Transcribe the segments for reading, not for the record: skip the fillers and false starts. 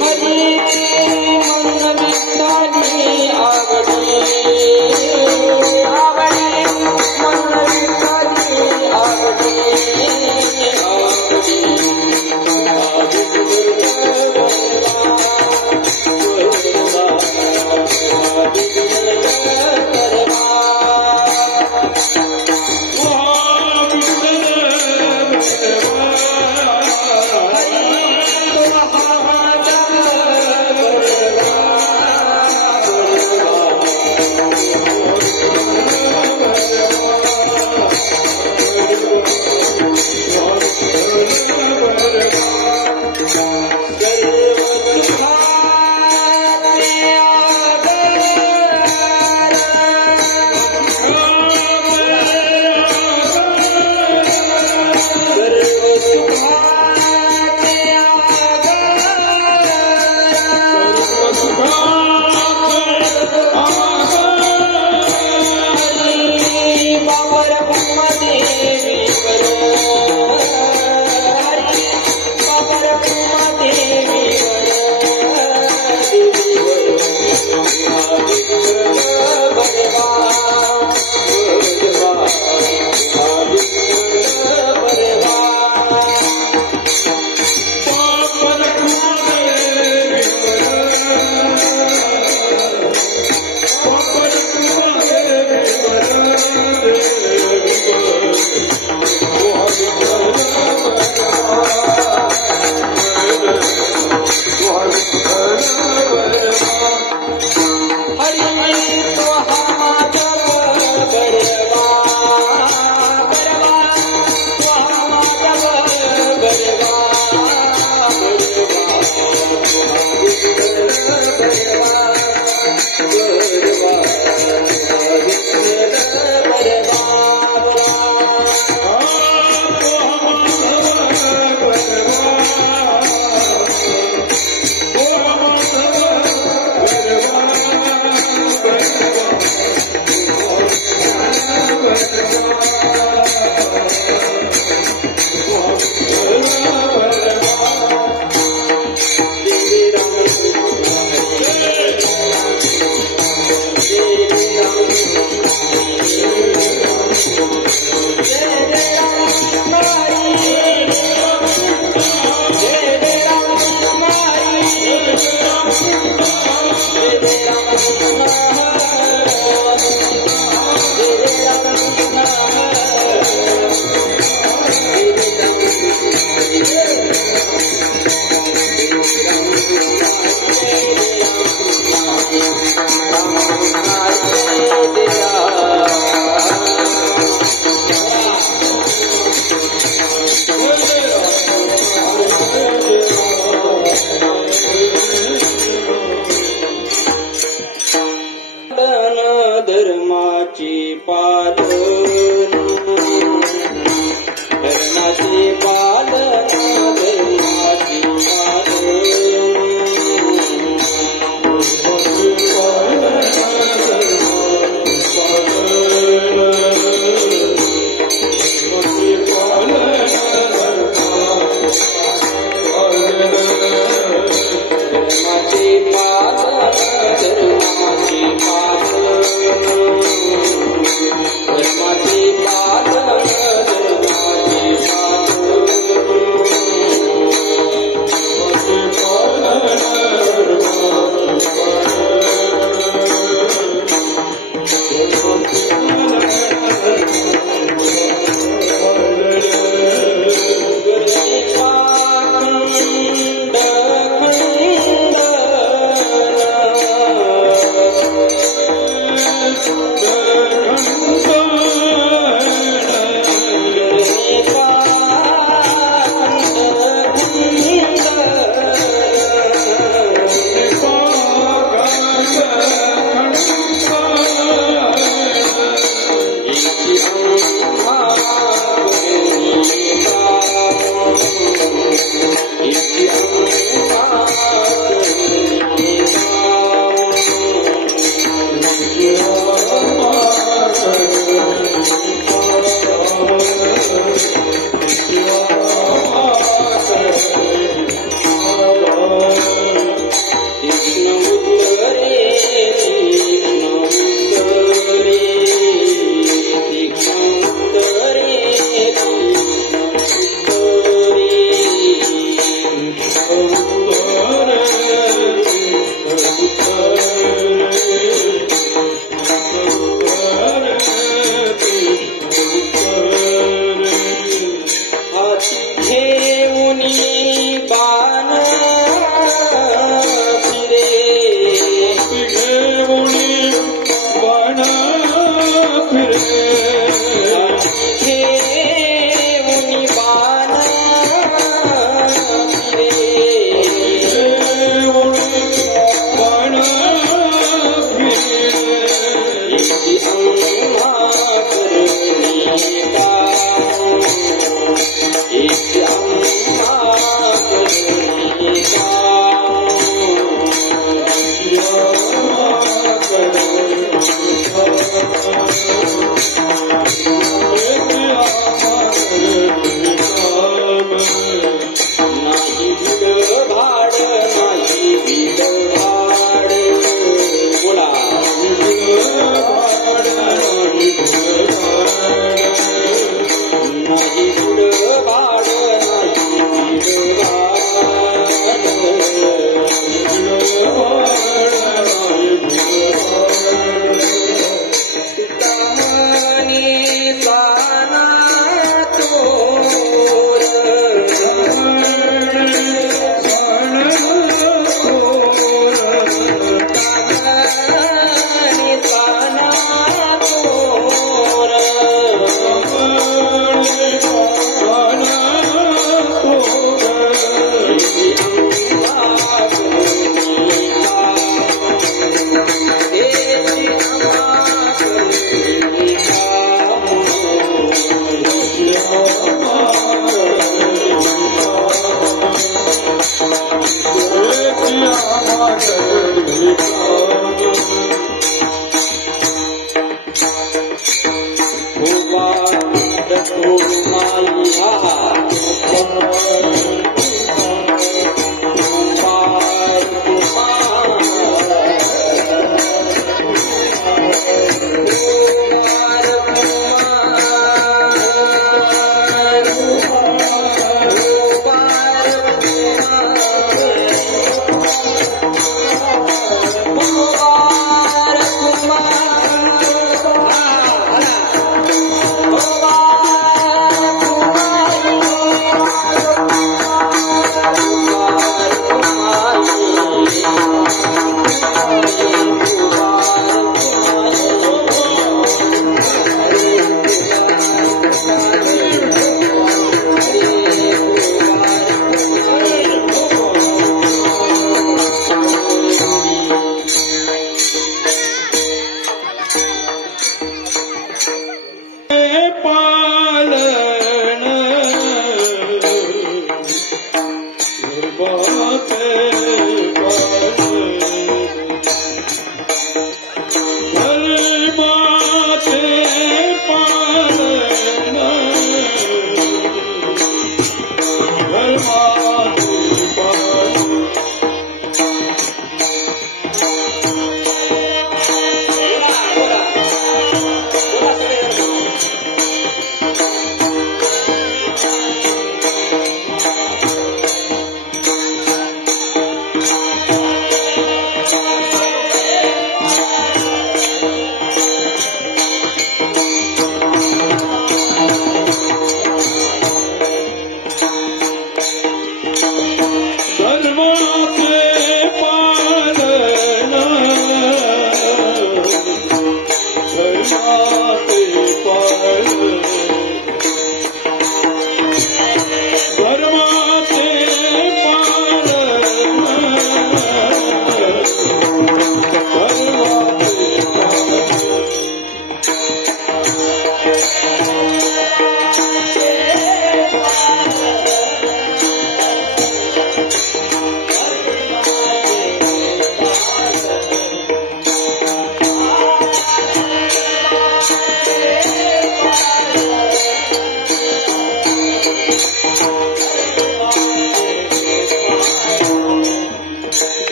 हरी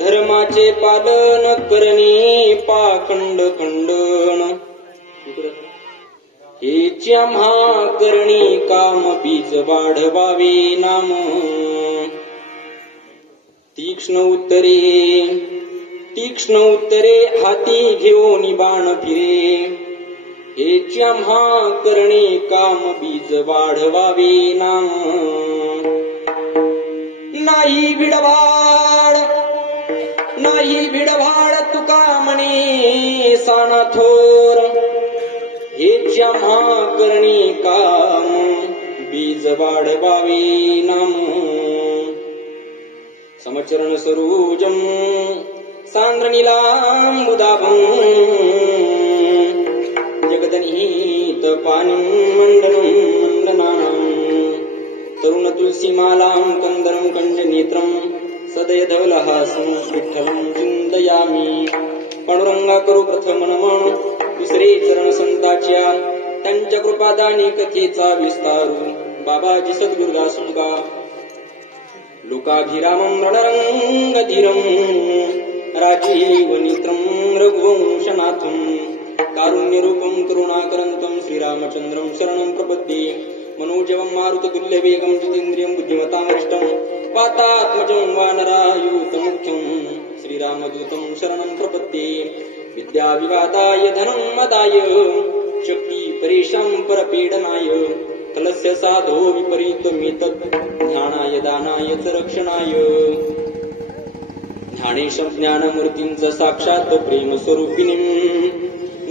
धर्माचे पालन करणे पाखंड खंडन हेची आम्हा करणी काम बीज वाढवावे नाम तीक्ष्ण उत्तरे हाती घेऊन बाण फिरे हेची आम्हा करणे काम बीज वाढवावे नाम नाही भिडवाड तुका म्हणे साना थोर हेची आम्हा करणी काम बीज वाढवावे नाम समचरण सरोजम सांद्रनीलांबुदाभं जगदनिहित पानं मंडनं मंडनानां तरुण तुलसीमालां कंदरं कंजनेत्रं सदय धवलहासं विठ्ठलं चिंतयामि पांडुरंगा करू प्रथम नमन दुसरे चरण संताच्या त्यांच्या कृपादानी कथेचा विस्तारू बाबाजी सद्गुरुदास मुगा लोकाभिरामं रणरंगधीरं राजीवनेत्रं रघुवंशनाथं कारुण्यरूपं करुणाकरन्तं श्रीरामचन्द्रं शरणं प्रपद्ये मनोजवं मारुततुल्यवेगं जितेन्द्रियं बुद्धिमतां वरिष्ठं वातात्मजं वानरायूतमुख्यं श्रीरामदूतं शरणं प्रपद्ये। विद्याविवादाय धनं मदाय शक्ति परेशां परपीडनाय कलस्य साधो विपरीतमेतत् ज्ञानाय दानाय च रक्षणाय। ज्ञानेशं ज्ञानमूर्तिं साक्षात् प्रेमस्वरूपिणीं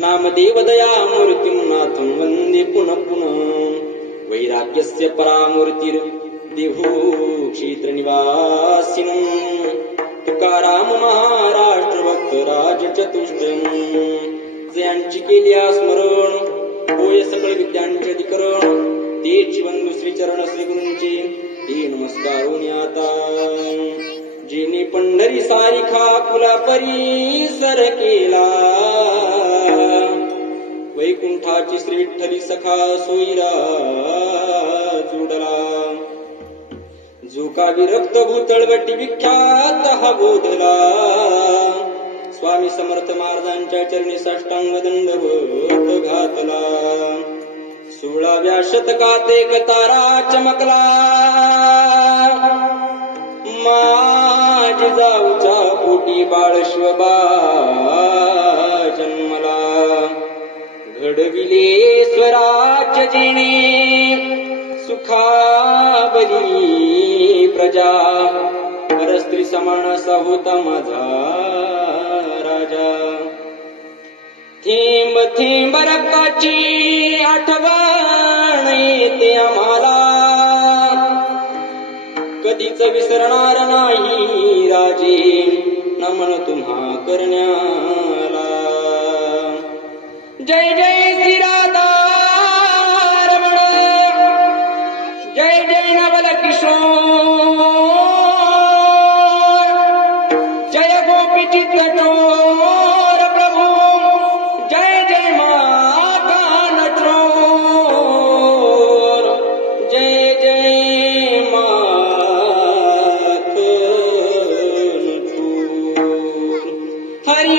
नामदेवदयामूर्तिं नाथं वन्दे पुनः पुनः। वैराग्यस्य परामूर्तिर्देहो क्षेत्रनिवासिनं तुकाराम महाराष्ट्रभक्त राजचतुष्टयं। जयांची केली स्मरण होय सकळ विद्यांचे अधिकरण तेची बंधू श्रीचरण श्रीगुरूंचे ते नमस्कारोनी आता। जिने पंढरी सारिखा कुला परिसर केला वैकुंठाची श्री विठ्ठली सखा सोयीरा जोडला। जो का विरक्त भूतळवटी विख्यात हा बोधला स्वामी समर्थ महाराजांच्या चरणी साष्टांग दंडवत घातला। 16व्या शतकात एक तारा चमकला माझी जाऊच्या पोटी बाळ शिवबा जन्मला। घडविले स्वराज्य जिने सुखावली प्रजा परस्त्री समान असा होता माझा राजा। थेंब थेंब रक्ताची आठवण येते आम्हाला कधीच विसरणार नाही राजे नमन तुम्हा करण्याला। जय जय श्रीराधा रमण जय जय नवल किशोर जय गोपी चित्तचोर प्रभु जय जय माता नटोर जय जय मात नटोर। हरि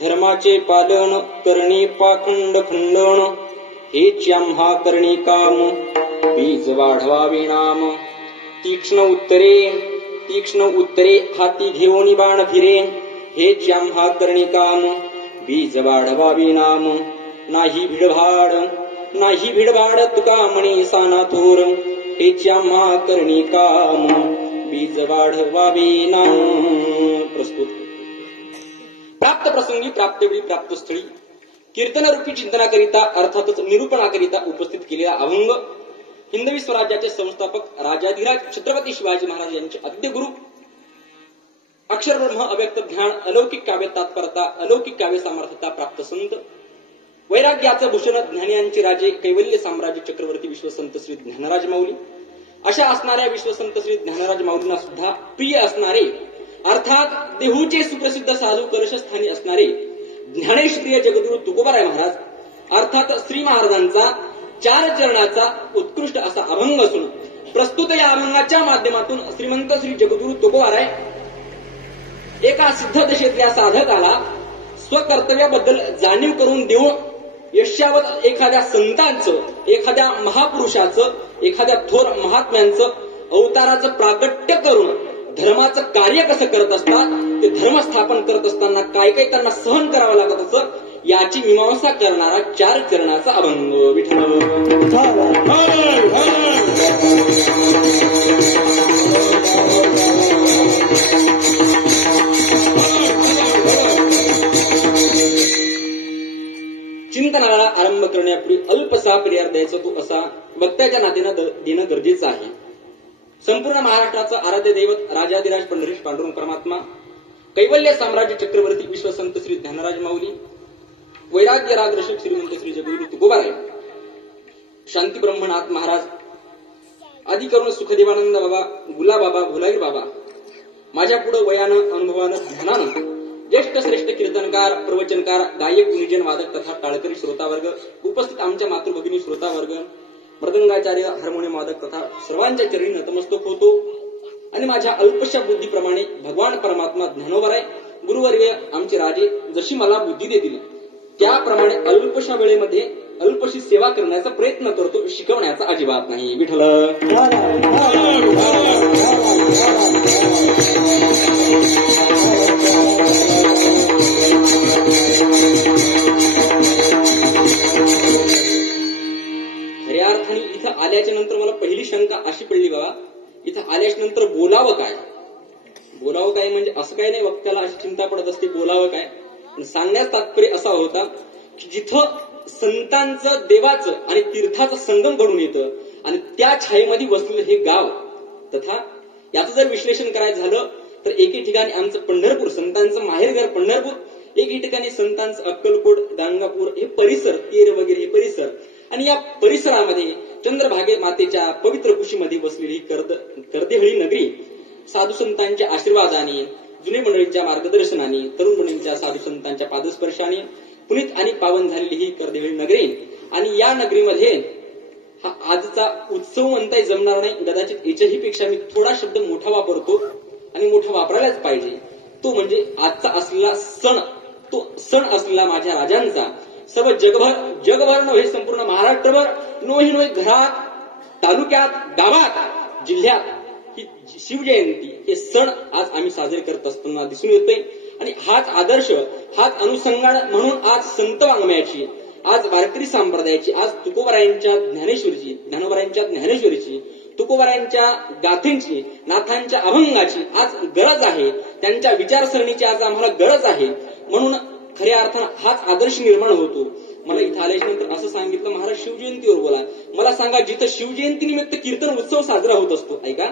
धर्माचे पालन करणे पाखंड खंडन हेच आम्हा करणे काम बीज वाढवावे नाम. तीक्ष्ण उत्तरे हाती घेऊन बाण फिरे, हेच आम्हा करणी काम. बीज वाढवावे नाम. नाही भिडभाड तुका म्हणे साना थोर, हेच आम्हा करणी काम. बीज वाढवावे नाम. प्रस्तुत. प्राप्त प्रसंगी, प्राप्त वेळी, प्राप्त स्थळी कीर्तनरूपी चिंतनाकरिता अर्थातच निरूपणाकरिता उपस्थित केलेला अभंग हिंदवी स्वराज्याचे संस्थापक राजाधिराज छत्रपती शिवाजी महाराज यांचे आद्य गुरु, अक्षर ब्रह्म अव्यक्त ज्ञान अलौकिक काव्य तात्परता अलौकिक काव्य सामर्थ्यता प्राप्त संत, वैराग्याचं भूषण ज्ञानियांचे राजे कैवल्य साम्राज्य चक्रवर्ती विश्वसंत श्री ज्ञानराज माऊली. अशा असणाऱ्या विश्वसंत श्री ज्ञानराज माऊलींना सुद्धा प्रिय असणारे अर्थात देहूचे सुप्रसिद्ध साधू कलशस्थानी असणारे ज्ञानेश्वरीय जगद्गुरु तुकोबाराय महाराज अर्थात श्री महाराजांचा 4 चरणाचा उत्कृष्ट असा अभंग असून प्रस्तुत या अभंगाच्या माध्यमातून श्रीमंत श्री जगद्गुरु तुकोबाराय एका सिद्ध दशेतल्या साधकाला स्वकर्तव्याबद्दल जाणीव करून देऊन यशावत एखाद्या संतांचं, एखाद्या महापुरुषाचं, एखाद्या थोर महात्म्यांचं अवताराचं प्राकट्य करून धर्माचं कार्य कसं करत असतात, ते धर्म स्थापन करत असताना काय काय त्यांना सहन करावं लागत असं याची मीमांसा करणारा 4 चरणाचा अभंग. विठ्ठल चिंतनाला आरंभ करण्यापूर्वी अल्पसा पर्याय द्यायचा तो असा वक्त्याच्या नात्यानं देणं गरजेचं आहे. संपूर्ण महाराष्ट्राचं आराध्य दैवत राजाधिराज पंढरीश पांडुरंग परमात्मा, कैवल्य साम्राज्य चक्रवर्ती विश्वसंत श्री ज्ञानराज माऊली, वैराग्य राग रसिक श्रीमंत श्री जगद्गुरु तुकोबाराय, शांती ब्रह्मनाथ महाराज, आदी करून सुखदेवानंद बाबा, गुलाबाबा, भुलाईर बाबा, माझ्या पुढे वयानं, अनुभवानं, ध्यानानं ज्येष्ठ श्रेष्ठ कीर्तनकार, प्रवचनकार, गायक, गुणीजन, वादक तथा टाळकरी श्रोतावर्ग, उपस्थित आमच्या मातृभगिनी श्रोतावर्ग, मृदंगाचार्य, हार्मोनियम वादक तथा सर्वांच्या चरणी नतमस्तक होतो आणि माझ्या अल्पशा बुद्धीप्रमाणे भगवान परमात्मा ज्ञानोबाराय गुरुवर्य आमचे राजे जशी मला बुद्धी देतील त्याप्रमाणे अल्पशा वेळेमध्ये अल्पशी सेवा करण्याचा प्रयत्न करतो, शिकवण्याचा अजिबात नाही. विठ्ठल खऱ्या अर्थाने इथं आल्याच्या नंतर मला पहिली शंका अशी पडली बाबा, इथं आल्याच्या नंतर बोलावं काय? बोलावं काय म्हणजे असं काही नाही, वक्त्याला अशी चिंता पडत असते बोलावं काय. पण सांगण्याचं तात्पर्य असा होता की जिथं संतांचं, देवाचं आणि तीर्थाचं संगम घडून येतं आणि त्या छायेमध्ये बसलेलं हे गाव तथा याचं जर विश्लेषण करायचं झालं तर एके ठिकाणी आमचं पंढरपूर, संतांचं माहेरघर पंढरपूर, एके ठिकाणी संतांचं अक्कलकोट, गाणगापूर हे परिसर, तेर वगैरे हे परिसर, आणि या परिसरामध्ये चंद्रभागे मातेच्या पवित्र कुशीमध्ये बसलेली कर्देहळी नगरी साधू संतांच्या आशीर्वादाने, जुने मंडळींच्या मार्गदर्शनाने, तरुण मंडळींच्या साधू संतांच्या पादस्पर्शाने पुनीत आणि पावन झालेली ही कर्देहळी नगरी. आणि या नगरीमध्ये हा आजचा उत्सव म्हणताही जमणार नाही, कदाचित याच्याही पेक्षा मी थोडा शब्द मोठा वापरतो आणि मोठा वापरायलाच पाहिजे. तो म्हणजे आजचा असलेला सण, तो सण असलेला माझ्या राजांचा सर्व जगभर नव्हे, संपूर्ण महाराष्ट्रभर नोही घरात, तालुक्यात, गावात, जिल्ह्यात ही शिवजयंती हे सण आज आम्ही साजरे करत असताना दिसून येतोय. आणि हाच आदर्श, हाच अनुषंगान म्हणून आज संत वाङ्मयाची, आज वारकरी संप्रदायाची, आज तुकोबारायांच्या ज्ञानेश्वरीची, ज्ञानोबारायांच्या ज्ञानेश्वरीची, तुकोबारायांच्या गाथेंची, नाथांच्या अभंगाची आज गरज आहे. त्यांच्या विचारसरणीची आज आम्हाला गरज आहे. म्हणून खऱ्या अर्थानं हाच आदर्श निर्माण होतो. मला इथं आल्याच्या नंतर असं सांगितलं, महाराज शिवजयंतीवर बोला. मला सांगा, जिथं शिवजयंती निमित्त कीर्तन उत्सव साजरा होत असतो, ऐका,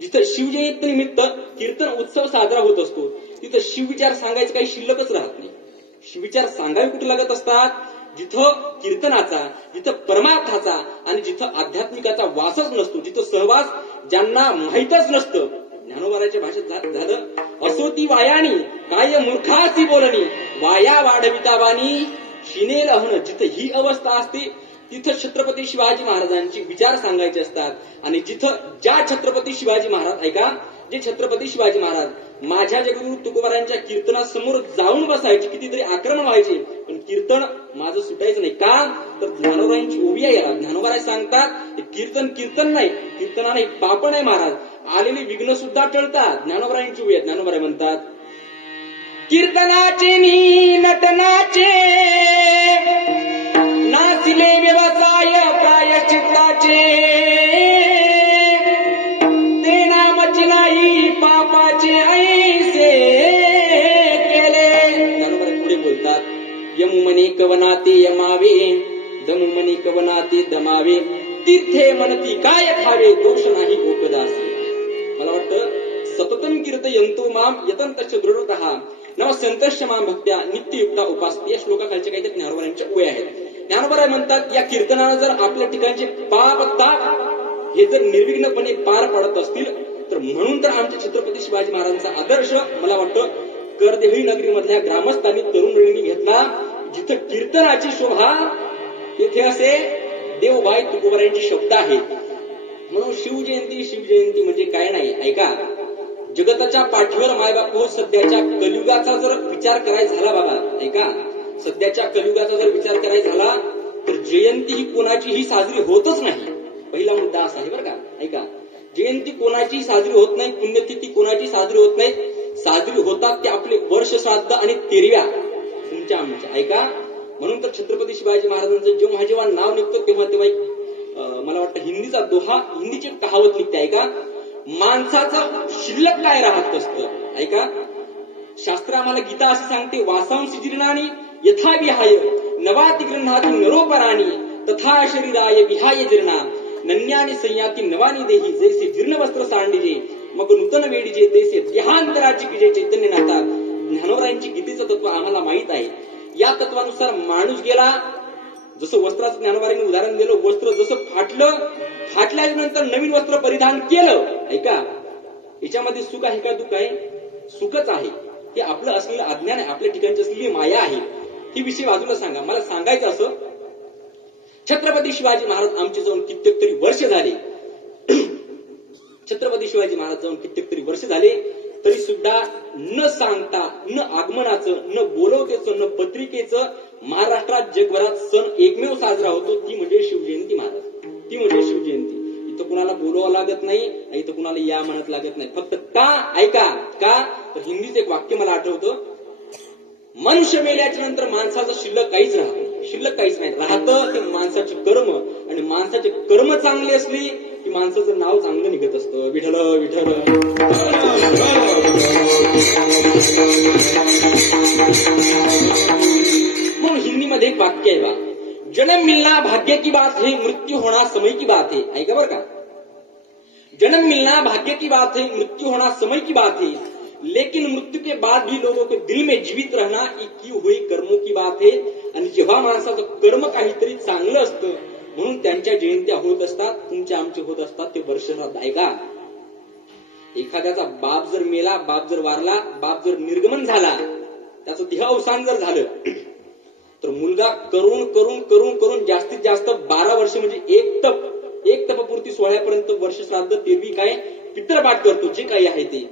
जिथं शिवजयंती निमित्त कीर्तन उत्सव साजरा होत असतो तिथं शिवविचार सांगायचं काही शिल्लकच राहत नाही. शिवविचार सांगावे कुठे लागत असतात? जिथं कीर्तनाचा, जिथं परमार्थाचा आणि जिथं आध्यात्मिकाचा वासच नसतो, जिथं सहवास ज्यांना माहीतच नसतं. ज्ञानोबाराच्या भाषेत झालं, असो ती वायाणी काय मूर्खाची बोलणी, वाया वाढवितावानी शिनेल अहन. जिथं ही अवस्था असते तिथं छत्रपती शिवाजी महाराजांचे विचार सांगायचे असतात. आणि जिथं ज्या छत्रपती शिवाजी महाराज, ऐका, जे छत्रपती शिवाजी महाराज माझ्या जगगुरु तुकोबारायांच्या कीर्तनासमोर जाऊन बसायचे, कितीतरी आक्रमण व्हायचे, पण कीर्तन माझं सुटायचं नाही. का तर ज्ञानोबारायांची ओवी आहे याला. ज्ञानोबाराय सांगतात कीर्तन कीर्तन नाही, कीर्तनाने पाप नाही महाराज, आलेली विघ्न सुद्धा टळतात. ज्ञानोबारायांची ओवी आहे. ज्ञानोबाराय म्हणतात कीर्तनाचे नि नटनाचे नासिले व्यवसाय प्रायश्चित्ताचे, ते नामची नाही पापाचे ऐसे केले. ज्ञानोबाराय पुढे बोलतात यमुमने कवनाते यमावे, दमुमने कवनाते दमावे, तीर्थे मनती काय खावे, दोष नाही गोपदासे. मला वाटतं सततम कीर्तयंतो माम यतंतश्च दृढतः नव संतश्च माम भक्त्या नित्ययुक्ता उपासते. या श्लोकाखालचे काहीतरी ज्ञानोबारायांच्या ओळी आहेत. ज्ञानोबाराय म्हणतात या कीर्तनानं जर आपल्या ठिकाणचे पाप ताप हे जर निर्विघ्नपणे पार पाडत असतील तर म्हणून तर आमच्या छत्रपती शिवाजी महाराजांचा आदर्श मला वाटतं करदेहळी नगरी मधल्या ग्रामस्थांनी तरुण घेतला. जिथं कीर्तनाची शोभा तिथे असे देवबाई तुकोबारायांचे शब्द आहेत. म्हणून शिवजयंती शिवजयंती म्हणजे काय नाही. ऐका, जगताच्या पाठीवर मायबापू सध्याच्या कलियुगाचा जर विचार करायचा झाला बाबा, ऐका, सध्याच्या कलियुगाचा जर विचार करायचा झाला तर जयंती ही कोणाचीही साजरी होतच नाही. पहिला मुद्दा असा आहे बरं का. ऐका, जयंती कोणाची साजरी होत नाही, पुण्यतिथी कोणाची साजरी होत नाही. साजरी होतात ते आपले वर्ष श्राद्ध आणि तेरव्या तुमच्या आमच्या. ऐका, म्हणून तर छत्रपती शिवाजी महाराजांचं जेव्हा नाव निघतं तेव्हा मला वाटतं हिंदीचा दोहा, हिंदीची कहावत निघते. ऐका, माणसाचं शिल्लक काय राहत असतं. ऐका, शास्त्र आम्हाला गीता असे सांगते वासांसी जीर्णानी यथा विहाय नवाति गृह्णाति नरोपराणी तथा शरीराय विहाय जीर्णा नन्यानी संयाती नवानी देही जैसे जीर्ण वस्त्र सांडिजे मग नूतन वेडीजे तैसे देहांतराची विजय चैतन्य नाता. ज्ञानोबारायांची गीतेचं तत्व आम्हाला माहित आहे. या तत्वानुसार माणूस गेला, जसं वस्त्राचं ज्ञानोबारायांनी उदाहरण दिलं, वस्त्र जसं फाटलं, फाटल्यानंतर नवीन वस्त्र परिधान केलं. ऐका, याच्यामध्ये सुख आहे का दुःख आहे? सुखच आहे. हे आपलं असलेलं अज्ञान आहे, आपल्या ठिकाणची असलेली माया आहे. ही विषय बाजूला सांगा. मला सांगायचं असं, छत्रपती शिवाजी महाराज आमचे जाऊन कित्येक तरी वर्ष झाले, छत्रपती शिवाजी महाराज जाऊन कित्येक तरी वर्ष झाले, तरी सुद्धा न सांगता, न आगमनाचं, न बोलवतेचं, न पत्रिकेचं महाराष्ट्रात जगभरात सण एकमेव साजरा होतो, ती म्हणजे शिवजयंती महाराज. ती म्हणजे शिवजयंती. इथं कुणाला बोलवावं लागत नाही, इथं कुणाला या म्हणत लागत नाही. फक्त का, ऐका, का तर हिंदीत एक वाक्य मला आठवतं, मनुष्य मेल्याच्या नंतर माणसाचं शिल्लक काहीच राहत नाही. शिल्लक काहीच नाही राहतं ते माणसाचे कर्म, आणि माणसाचे कर्म चांगले असली की माणसाचं नाव चांगलं निघत असतं. विठ्ठल विठ्ठल. म्हणून हिंदीमध्ये एक वाक्य आहे बा, जन्म मिलना भाग्य की बात है, मृत्यू होना समय की बात है. ऐका बरं का, जन्म मिलना भाग्य की बात है, मृत्यू होना समय की बात है, लेकिन मृत्यू के बाद भी लोगों के दिल में जीवित रहना ही की हुई कर्मों की बात है. आणि जेव्हा माणसाचं कर्म काहीतरी चांगलं असतं म्हणून त्यांच्या जयंत्या होत असतात, तुमच्या आमचे होत असतात ते वर्षश्राद्ध. ऐका, एखाद्याचा बाप जर मेला, बाप जर वारला, बाप जर निर्गमन झाला, त्याचं देह अवसान जर झालं तर मुलगा करून करून करून करून जास्तीत जास्त 12 वर्ष म्हणजे एक तपपूर्ती सोहळ्यापर्यंत वर्षश्राद्ध तेरवी काय पितरपाठ करतो, जे काही आहे ते.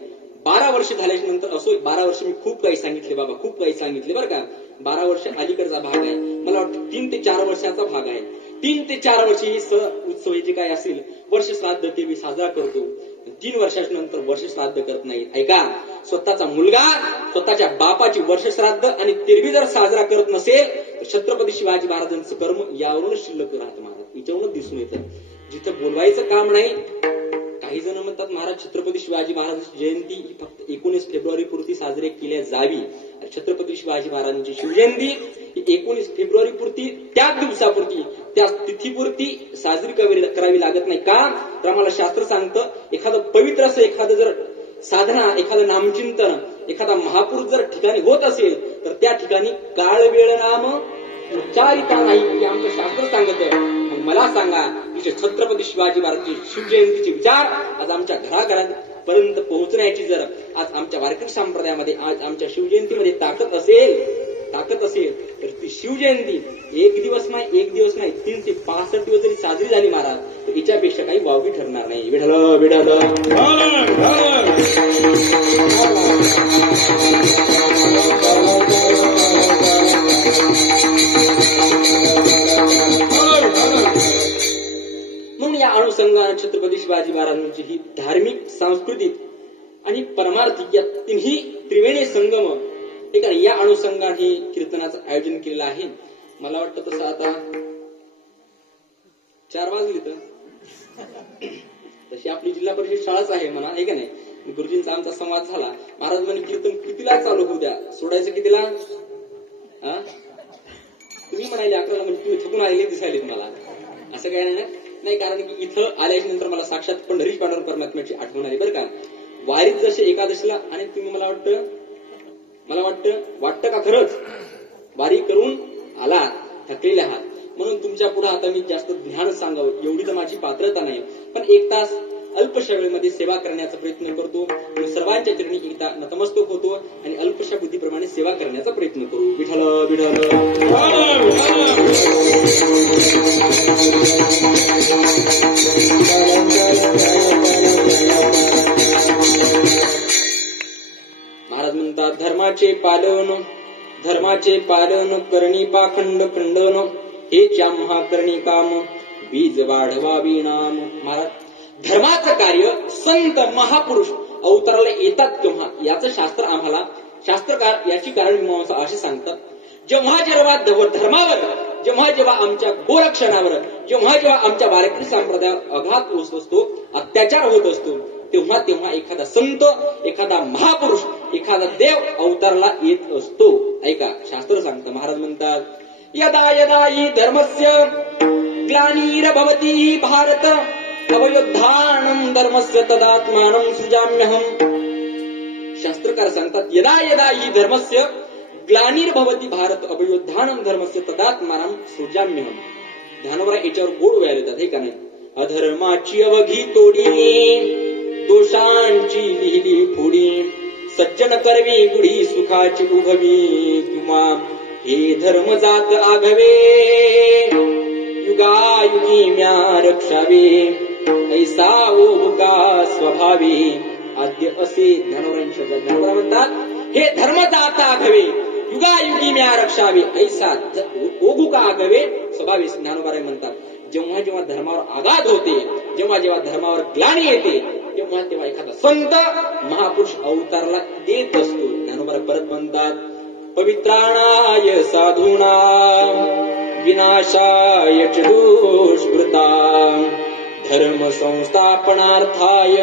12 वर्ष झाल्याच्या नंतर असो, 12 वर्ष मी खूप काही सांगितले बाबा, खूप काही सांगितले बरं का. 12 वर्ष अलीकडचा भाग आहे, मला वाटतं 3 ते 4 वर्षाचा भाग आहे. 3 ते 4 वर्ष ही उत्सव जे काय असेल वर्षश्राद्ध ते मी साजरा करतो. 3 वर्षाच्या नंतर वर्षश्राद्ध करत नाही. ऐका, स्वतःचा मुलगा स्वतःच्या बापाची वर्षश्राद्ध आणि तेरवी जर साजरा करत नसेल तर छत्रपती शिवाजी महाराजांचं कर्म यावरूनच शिल्लक राहतं महाराज. याच्यावरूनच दिसून येतं. जिथं बोलवायचं काम नाही. काही जण म्हणतात महाराज छत्रपती शिवाजी महाराजांची जयंती ही फक्त 19 फेब्रुवारी पुरती साजरी केल्या जावी. छत्रपती शिवाजी महाराजांची शिवजयंती ही 19 फेब्रुवारी पुरती, त्याच दिवसापुरती, त्या तिथीपुरती साजरी करावी लागत नाही. का तर आम्हाला शास्त्र सांगतं, एखादं पवित्र असं एखादं जर साधना, एखादं नामचिंतन, एखादा महापुरुष जर ठिकाणी होत असेल तर त्या ठिकाणी काळ वेळ नाम उच्चारिता नाही, हे आमचं शास्त्र सांगतं. मला सांगा की छत्रपती शिवाजी महाराजांची शिवजयंतीचे विचार आज आमच्या घराघरांपर्यंत पोहोचण्याची जर आज आमच्या वारकरी संप्रदायामध्ये, आज आमच्या शिवजयंतीमध्ये ताकद असेल तर ती शिवजयंती एक दिवस नाही 3 ते 65 दिवस जरी साजरी झाली महाराज तर तिच्यापेक्षा काही वावगी ठरणार नाही. विठ्ठल विठ्ठल. दैवान छत्रपती शिवाजी महाराजांची ही धार्मिक, सांस्कृतिक आणि परमार्थिक या तिन्ही त्रिवेणी संगम ठीक आहे या अनुषंगाने कीर्तनाचं आयोजन केलेलं आहे. मला वाटतं तसं आता 4 वाजले तर तशी आपली जिल्हा परिषद शाळाच आहे म्हणा आहे का नाही. गुरुजींचा आमचा संवाद झाला. महाराज म्हणे कीर्तन कितीला चालू होऊ द्या, सोडायचं कितीला. तुम्ही म्हणाले 11ला म्हणजे तुम्ही थकून आलेले दिसायले मला. असं काय नाही, कारण की इथं आल्याच्या नंतर मला साक्षात पंढरीश पांडुरंग परमात्म्याची आठवण आली बरं का. वारीत जसे एकादशीला आणि तुम्ही मला वाटतं का खरंच वारी करून आला थकलेले आहात म्हणून तुमच्या पुढे आता मी जास्त ज्ञान सांगावं एवढी तर माझी पात्रता नाही. पण 1 तास अल्पशा वेळेमध्ये सेवा करण्याचा प्रयत्न करतो. सर्वांच्या चरणी एकदा नतमस्तक होतो आणि अल्पशा बुद्धीप्रमाणे सेवा करण्याचा प्रयत्न करू. विठ्ठल विठ्ठल. महाराज म्हणतात धर्माचे पालन करणी पाखंड खंडन हे आम्हा करणी काम बीज वाढवावी नाम. महाराज धर्माचं कार्य संत महापुरुष अवताराला येतात तेव्हा याचं शास्त्र आम्हाला शास्त्रकार याची कारण मीमांसा असे सांगतात. जेव्हा धर्मावर जेव्हा आमच्या गोरक्षणावर जेव्हा आमच्या वारकरी संप्रदायावर आघात होत असतो, अत्याचार होत असतो तेव्हा एखादा संत एखादा महापुरुष एखादा देव अवताराला येत असतो. ऐका शास्त्र सांगतं. महाराज म्हणतात यदा यदा हि धर्मस्य ग्लानिर्भवति भारत अवयुद्धानं धर्मस्य तदात्मानं सृजाम्यहम्. शास्त्रकार सांगतात यदा यदा हि धर्मस्य ग्लानिर्भवति भारत अवयुद्धानं धर्मस्य तदात्मानं सृजाम्यहम्. ध्यानवर याच्यावर गोड व्हायला येतात हे का नाही. अधर्माची अवघी तोडी दोषांची लिहिली फोडी सज्जन करवी गुढी सुखाची उभवी तुम्हा हे धर्म जात आघवे युगायुगी म्या रक्षावे ऐसा ओघका स्वभावे आद्य असे ज्ञानोरा म्हणतात हे धर्म जात आघवे युगायुगी म्या रक्षावे ऐसा ओघुका आघवे स्वभावे ज्ञानोबा म्हणतात. जेव्हा धर्मावर आघात होते जेव्हा धर्मावर ग्लानी येते तेव्हा एखादा संत महापुरुष अवतारला येत असतो. ज्ञानोबा परत म्हणतात पवित्राणाय साधूना विनाशाय च दुष्कृता धर्म संस्थापनार्थाय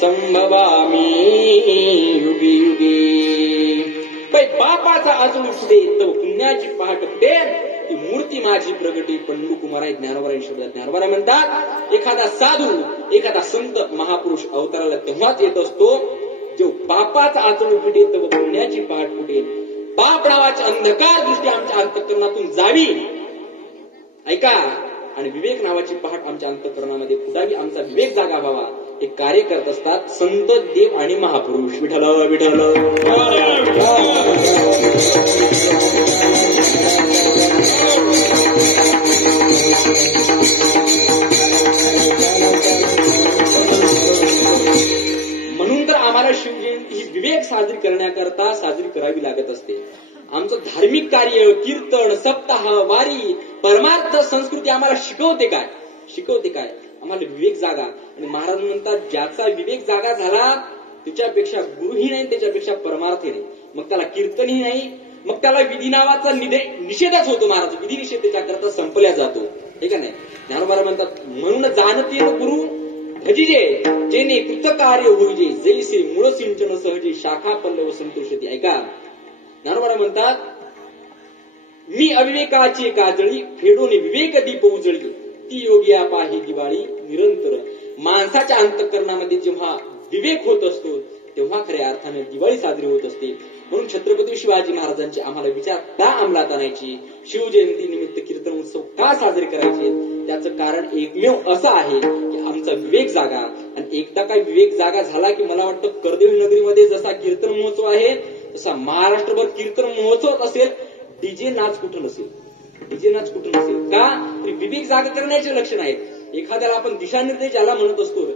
संभवामी युगी युगी. पापाचा अजून फुटे तर पुण्याची पहाट फुटे ती मूर्ती माझी प्रगटी पंडू कुमार आहे. ज्ञानोबा शब्दात ज्ञानोबा म्हणतात एखादा साधू एखादा संत महापुरुष अवताराला तेव्हाच येत असतो जेव्हा पापाचा आचरण फुटेल व पुण्याची पहाट फुटेल. पाप नावाची अंधकार दृष्टी आमच्या अंतःकरणातून जावी ऐका आणि विवेक नावाची पहाट आमच्या अंतःकरणामध्ये फुटावी आमचा विवेक जागा व्हावा हे कार्य करत असतात संत देव आणि महापुरुष. विठ्ठल विठ्ठल. म्हणून तर आम्हाला शिवजयंती ही विवेक साजरी करण्याकरता साजरी करावी लागत असते. आमचं धार्मिक कार्य कीर्तन सप्ताह वारी परमार्थ संस्कृती आम्हाला शिकवते काय आम्हाला विवेक जागा. आणि महाराज म्हणतात ज्याचा विवेक जागा झाला त्याच्यापेक्षा गुरुही नाही त्याच्यापेक्षा परमार्थही नाही. मग त्याला कीर्तनही नाही मग त्याला विधी नावाचा निषेधच होतो. महाराज विधी निषेध त्याच्याकरता संपल्या जातो हे का नाही. ज्ञानोबा म्हणतात म्हणून जाणते गुरु भजिजे जेने कृतकार्य होईजे जैसे मूळ सिंचन सहजे शाखा पल्लव संतोषती. ऐका ज्ञानोबा म्हणतात मी अविवेकाची काजळी फेडून विवेक दीप उजळली ती योगी पाही दिवाळी निरंतर. माणसाच्या अंतःकरणामध्ये जेव्हा विवेक होत असतो तेव्हा खऱ्या अर्थाने दिवाळी साजरी होत असते. म्हणून छत्रपती शिवाजी महाराजांची आम्हाला विचार का अंमलात आणायची शिवजयंती निमित्त कीर्तन उत्सव का साजरे करायचे त्याचं कारण एकमेव असं आहे की आमचा विवेक जागा. आणि एकदा काय विवेक जागा झाला की मला वाटतं करदेवी नगरीमध्ये जसा कीर्तन महोत्सव आहे तसा महाराष्ट्रभर कीर्तन महोत्सव असेल. डीजे नाच कुठं नसेल का तरी विवेक जागा करण्याचे लक्षण आहेत. एखाद्याला आपण दिशानिर्देश ज्याला म्हणत असतो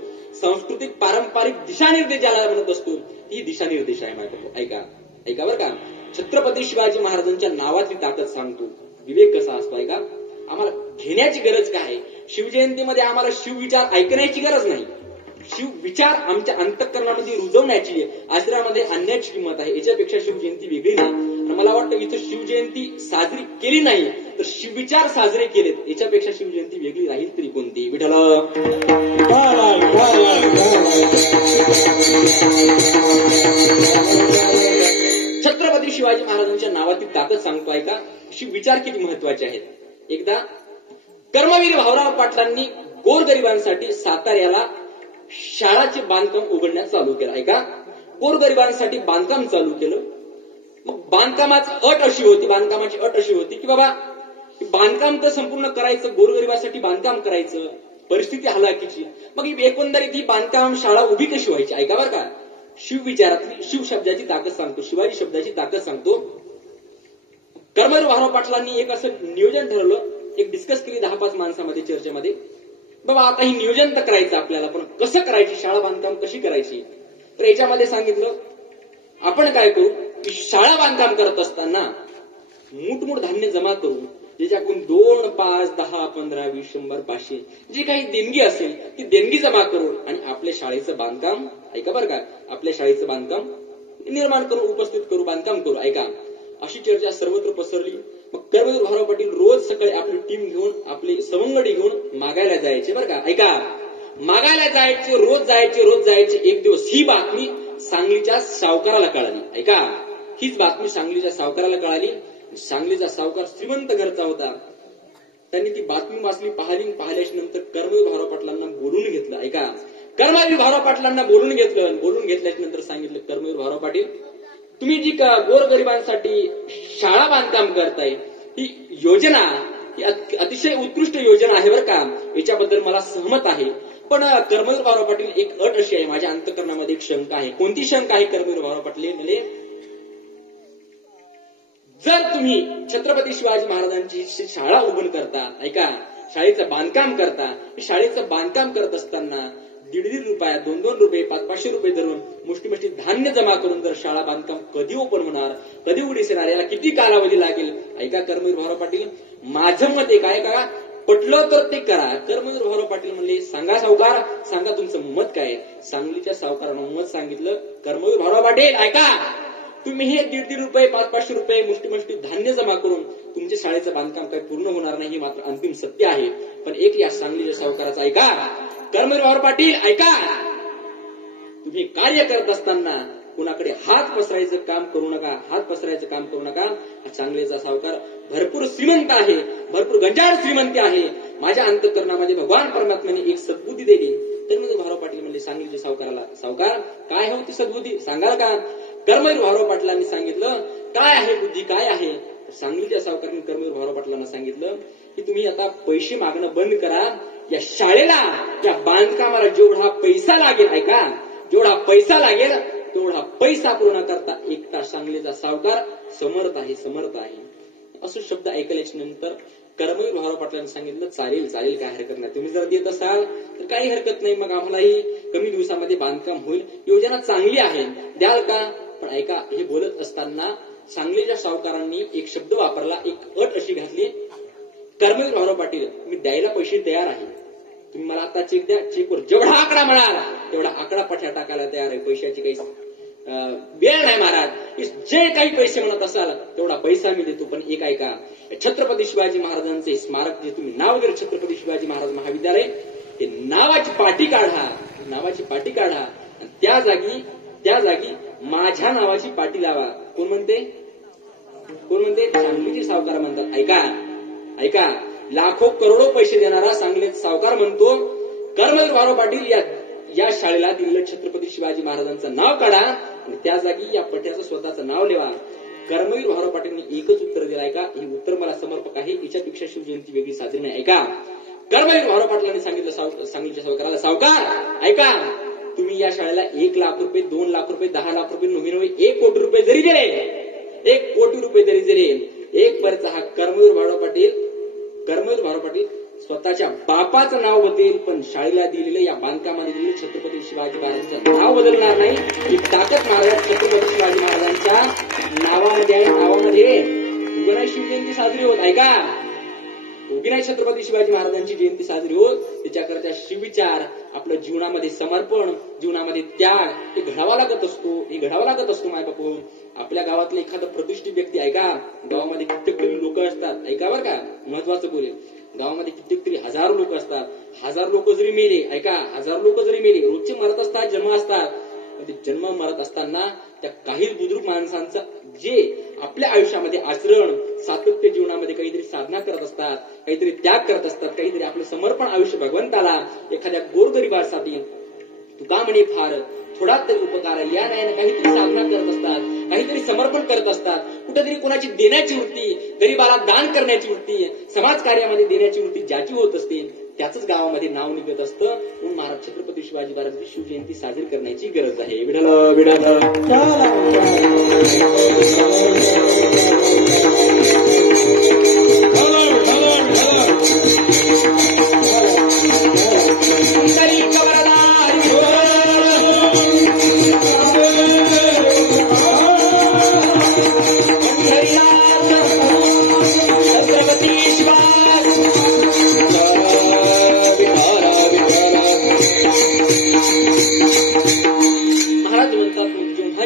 सांस्कृतिक पारंपरिक दिशानिर्देश ज्याला म्हणत असतो ही दिशानिर्देश आहे माझ्याकडे. ऐका बरं का. छत्रपती शिवाजी महाराजांच्या नावाची ताकद सांगतो. विवेक कसा असतो ऐका. आम्हाला घेण्याची गरज काय आहे शिवजयंतीमध्ये आम्हाला शिवविचार ऐकण्याची गरज नाही, शिवविचार आमच्या अंतःकरणामध्ये रुजवण्याची, आचरणामध्ये आणण्याची किंमत आहे. याच्यापेक्षा शिवजयंती वेगळी नाही. आणि मला वाटतं इथं शिवजयंती साजरी केली नाही तर शिवविचार साजरे केलेत, याच्यापेक्षा शिवजयंती वेगळी राहील तरी कोणती. विठ्ठल छत्रपती शिवाजी महाराजांच्या नावातील ताकद सांगतो ऐका, शिवविचार किती महत्वाचे आहेत. एकदा कर्मवीर भाऊराव पाटलांनी गोरगरिबांसाठी साताऱ्याला शाळाचे बांधकाम उघडण्यास चालू केलं. ऐका, गोरगरिबांसाठी बांधकाम चालू केलं. मग बांधकामाची अट अशी होती की बाबा बांधकाम तर संपूर्ण करायचं, गोरगरिबासाठी बांधकाम करायचं, परिस्थिती हलाखीची. मग एकंदरीत ही बांधकाम शाळा उभी कशी व्हायची. ऐका बरं का, शिवविचारातली शिव शब्दाची ताकद सांगतो, शिवाजी शब्दाची ताकद सांगतो. कर्मवीर भाऊराव पाटलांनी एक असं नियोजन ठरवलं, एक डिस्कस केली 10-5 माणसामध्ये चर्चेमध्ये. बाबा आता ही नियोजन तर करायचं आपल्याला, पण कसं करायची, शाळा बांधकाम कशी करायची. तर याच्यामध्ये सांगितलं आपण काय करू की शाळा बांधकाम करत असताना मूठ धान्य जमा करू, ज्याच्याकडून 2, 5, 10, 15, 20, 100, 500 जी काही देणगी असेल ती देणगी जमा करू आणि आपल्या शाळेचं बांधकाम, ऐका बरं का, आपल्या शाळेचं बांधकाम निर्माण करू, उपस्थित करू, बांधकाम करू. ऐका, अशी चर्चा सर्वत्र पसरली. मग कर्मवीर भाऊराव पाटील रोज सकाळी आपली टीम घेऊन, आपली सवंगडी घेऊन मागायला जायचे बरं का. ऐका, मागायला जायचे, रोज जायचे. एक दिवस ही बातमी सांगलीच्या सावकाराला कळाली. ऐका, हीच बातमी सांगलीच्या सावकाराला कळाली. सांगलीचा सावकार श्रीमंत घरचा होता. त्यांनी ती बातमी वाचली, पाहिल्याच्या नंतर कर्मवीर भाऊराव पाटलांना बोलून घेतलं. ऐका, कर्मवीर भाऊराव पाटलांना बोलून घेतल्याच्या नंतर सांगितलं, कर्मवीर भाऊराव पाटील तुम्ही जी गोरगरिबांसाठी शाळा बांधकाम करताय ही योजना ही अतिशय उत्कृष्ट योजना आहे बरं का, याच्याबद्दल मला सहमत आहे. पण कर्मवीर भाऊराव पाटील एक अट अशी आहे, माझ्या अंतःकरणामध्ये एक शंका आहे. कोणती शंका आहे कर्मवीर भाऊराव पाटील म्हणजे, जर तुम्ही छत्रपती शिवाजी महाराजांची शाळा उभं करता, ऐका, शाळेचं बांधकाम करता, शाळेचं बांधकाम करत असताना 1.5 रुपया, 2 रुपये, 500 रुपये धरून मुष्टी धान्य जमा करून जर शाळा बांधकाम कधी ओपन होणार, कधी उघडीस येणार, याला किती कालावधी लागेल. ऐका कर्मवीर भाऊराव पाटील, माझं मत आहे काय का, पटलं तर ते करा. कर्मवीर भाऊराव पाटील म्हणले, सांगा सावकार, सांगा तुमचं मत काय. सांगलीच्या सावकारानं मत सांगितलं, कर्मवीर भाऊराव पाटील ऐका, तुम्ही हे 1.5 रुपये, 500 रुपये मुष्टी धान्य जमा करून तुमच्या शाळेचं बांधकाम काही पूर्ण होणार नाही, हे मात्र अंतिम सत्य आहे. पण एक या सांगलीच्या सावकाराचा ऐका, कर्मवीर भाऊराव पाटील ऐका, तुम्ही कार्य करत असताना कुणाकडे हात पसरायचं काम करू नका. हा सांगलीचा सावकार भरपूर श्रीमंत आहे, भरपूर गंजाळ श्रीमंती आहे. माझ्या अंतःकरणामध्ये भगवान परमात्म्याने एक सद्बुद्धी दिली. कर्मवीर भाऊराव पाटील म्हणले सांगलीच्या सावकाराला, सावकार काय होती सद्बुद्धी सांगाल का. कर्मवीर भाऊराव पाटलांनी सांगितलं, काय आहे बुद्धी, काय आहे. सांगलीच्या सावकारांनी कर्मवीर भाऊराव पाटलांना सांगितलं की तुम्ही आता पैसे मागणं बंद करा. या शाळेला, या बांधकामाला जेवढा पैसा लागेल, ऐका, जेवढा पैसा लागेल तेवढा पैसा पूर्ण करता एकटा सांगलीचा सावकार समर्थ आहे. असं शब्द ऐकल्याच्या नंतर कर्मवीर भाऊराव पाटलांनी सांगितलं, चालेल काय हरकत नाही, तुम्ही जर देत असाल तर काही हरकत नाही, मग आम्हालाही कमी दिवसामध्ये बांधकाम होईल, योजना चांगली आहे, द्याल का. पण ऐका, हे बोलत असताना सांगलीच्या सावकारांनी एक शब्द वापरला, एक अट अशी घातली, कर्मवीर भाऊराव पाटील मी द्यायला पैसे तयार आहे, तुम्ही मला आता चेक द्या, चेकवर जेवढा आकडा म्हणाल तेवढा आकडा पठ्या टाकायला तयार आहे, पैशाची काही वेळ नाही महाराज, जे काही पैसे म्हणत असाल तेवढा पैसा मी देतो. पण एक ऐका, छत्रपती शिवाजी महाराजांचे स्मारक जे तुम्ही नाव दिलं छत्रपती शिवाजी महाराज महाविद्यालय, ते नावाची पाटी काढा आणि त्या जागी माझ्या नावाची पाटी लावा. कोण म्हणते सांगलीचे सावकार म्हणतात. ऐका, लाखो करोडो पैसे देणारा सांगलीचा सावकार म्हणतो, कर्मवीर भाऊराव पाटील या शाळेला दिलेलं छत्रपती शिवाजी महाराजांचं नाव काढा आणि त्या जागी या पठ्याचं स्वतःचं नाव लिहा. कर्मवीर भाऊराव पाटीलने एकच उत्तर दिलं, ऐका, हे उत्तर मला समर्पक आहे, याच्यापेक्षा शिवजयंती वेगळी साजरी नाही. ऐका, कर्मवीर भाऊराव पाटलांनी सांगितलं सांगलीच्या सावकाराला, सावकार ऐका, तुम्ही या शाळेला 1 लाख रुपये, 2 लाख रुपये, 10 लाख रुपये, नोव्हेंबर 1 कोटी रुपये जरी दिले, 1 कोटी रुपये जरी दिले, एक परचा हा कर्मवीर भाऊराव पाटील स्वतःच्या बापाचं नाव बदलेल, पण शाळेला दिलेलं या बांधकामाने दिलेलं छत्रपती शिवाजी महाराजांचं नाव बदलणार नाही. ही ताकद महाराज छत्रपती शिवाजी महाराजांच्या नावामध्ये आहे. नावामध्ये उगाच शिवजयंती साजरी होत. ऐका, उगी छत्रपती शिवाजी महाराजांची जयंती साजरी होत, त्याच्याकरता शिवविचार, आपलं जीवनामध्ये समर्पण, जीवनामध्ये त्याग हे घडावा लागत असतो. माय बापू, आपल्या गावातलं एखादं प्रतिष्ठित व्यक्ती ऐका, गावामध्ये कित्येक लोक असतात, ऐका बरं का, महत्वाचं बोलेल, गावामध्ये कित्येक तरी हजारो लोक असतात. 1000 लोक जरी मेले, ऐका, 1000 लोक जरी मेले, रोजचे मरत असतात, जन्म असतात, जन्म मरत असताना त्या काही बुजुर्ग माणसांचं जे आपल्या आयुष्यामध्ये आचरण, सातत्य, जीवनामध्ये काहीतरी साधना करत असतात, काहीतरी त्याग करत असतात, काहीतरी आपलं समर्पण आयुष्य भगवंताला, एखाद्या गोरगरिबासाठी तुका म्हणे फार थोडा तरी उपकार या नाही काहीतरी साधना करत असतात, काहीतरी समर्पण करत असतात, कुठेतरी कोणाची देण्याची वृत्ती, गरीबाला दान करण्याची वृत्ती, समाज कार्यामध्ये देण्याची वृत्ती ज्याची होत असते त्याच गावामध्ये नाव निघत असतं. म्हणून महाराज छत्रपती शिवाजी महाराजांची शिवजयंती साजरी करण्याची गरज आहे.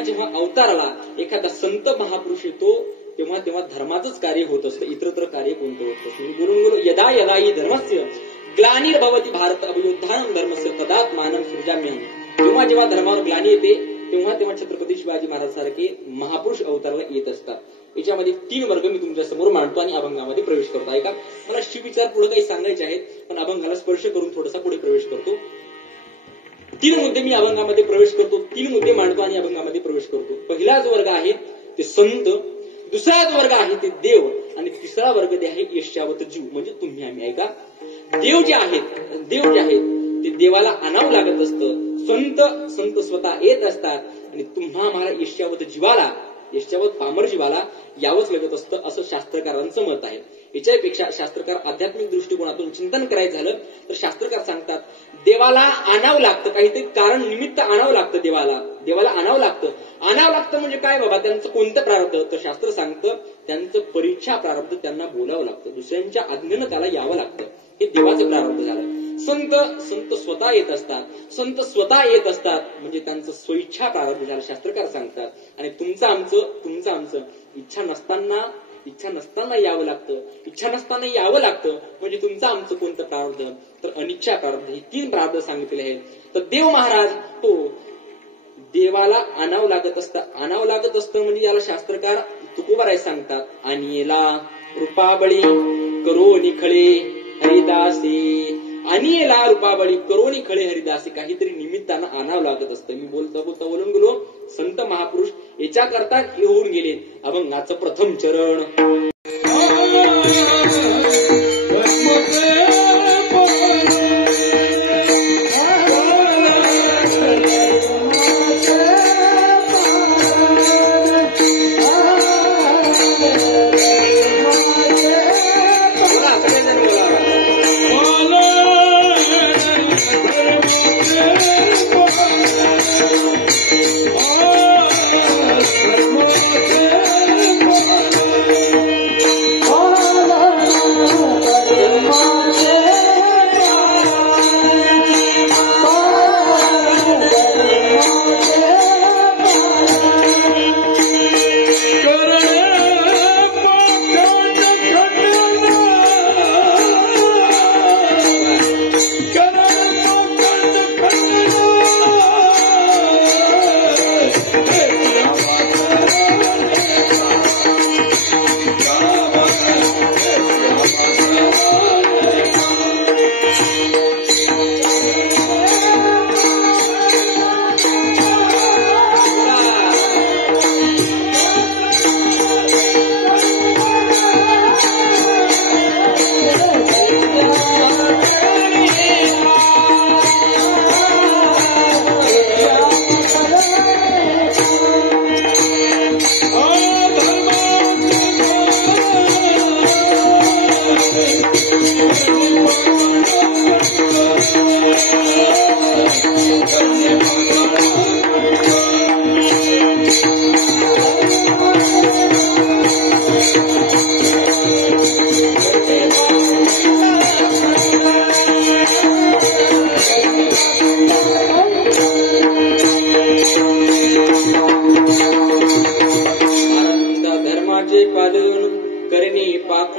जेव्हा अवताराला एखादा संत महापुरुष येतो तेव्हा धर्माचंच कार्य होत असतं, इतरत्र कार्य कोणतं होत असतं. बोलून यदा यदा ही धर्मस्य ग्लानिर्भवति भारत अभयोद्धानं धर्मस्य तदात्मानं सृजाम्यहं. जेव्हा धर्मावर ग्लानी येते तेव्हा छत्रपती शिवाजी महाराज सारखे महापुरुष अवताराला येत असतात. याच्यामध्ये 3 वर्ग मी तुमच्या समोर मांडतो आणि अभंगामध्ये प्रवेश करतो. ऐका, मला शिवविचार पुढे काही सांगायचे आहेत, पण अभंगाला स्पर्श करून थोडासा पुढे प्रवेश करतो. 3 मुद्दे मी अभंगामध्ये प्रवेश करतो, 3 मुद्दे मांडतो आणि अभंगामध्ये प्रवेश करतो. पहिला जो वर्ग आहे ते संत, दुसरा जो वर्ग आहे ते देव, आणि तिसरा वर्ग ते आहे यशावत जीव, म्हणजे तुम्ही आम्ही. ऐका, देव जे आहेत ते देवाला आणावं लागत असतं. संत स्वतः येत असतात आणि तुम्हा आम्हाला यशावत पामर जीवाला यावंच लागत असतं, असं शास्त्रकारांचं मत आहे. याच्यापेक्षा शास्त्रकार आध्यात्मिक दृष्टिकोनातून चिंतन करायचं झालं तर शास्त्रकार सांगतात देवाला आणावं लागतं, काहीतरी कारण निमित्त आणावं लागतं, देवाला आणावं लागतं म्हणजे काय बाबा, त्यांचं कोणतं प्रारब्ध, तर शास्त्र सांगतं त्यांचं परीक्षा प्रारब्ध त्यांना बोलावं लागतं, दुसऱ्यांच्या आज्ञेनं त्याला यावं लागतं, हे देवाचं प्रारब्ध झालं. संत स्वतः येत असतात म्हणजे त्यांचं स्वइच्छा प्रारब्ध झालं, शास्त्रकार सांगतात. आणि तुमचं आमचं इच्छा नसताना यावं लागतं म्हणजे तुमचं आमचं कोणतं प्रारब्ध, तर अनिच्छा प्रारब्ध. ही 3 प्रारब्ध सांगितले आहेत. तर देव महाराज तो देवाला आणावं लागत असतं म्हणजे याला शास्त्रकार तुकोबाराय सांगतात, अनियेला रूपाबळी करो निखळे हरिदासी, अनियेला रूपाबळी करो निखळे हरिदासी, काहीतरी निमित्तानं आणावं लागत असतं. मी बोलता बोलून गेलो, संत महापुरुष याच्या करता येऊन गेले. अभंगाचं प्रथम चरण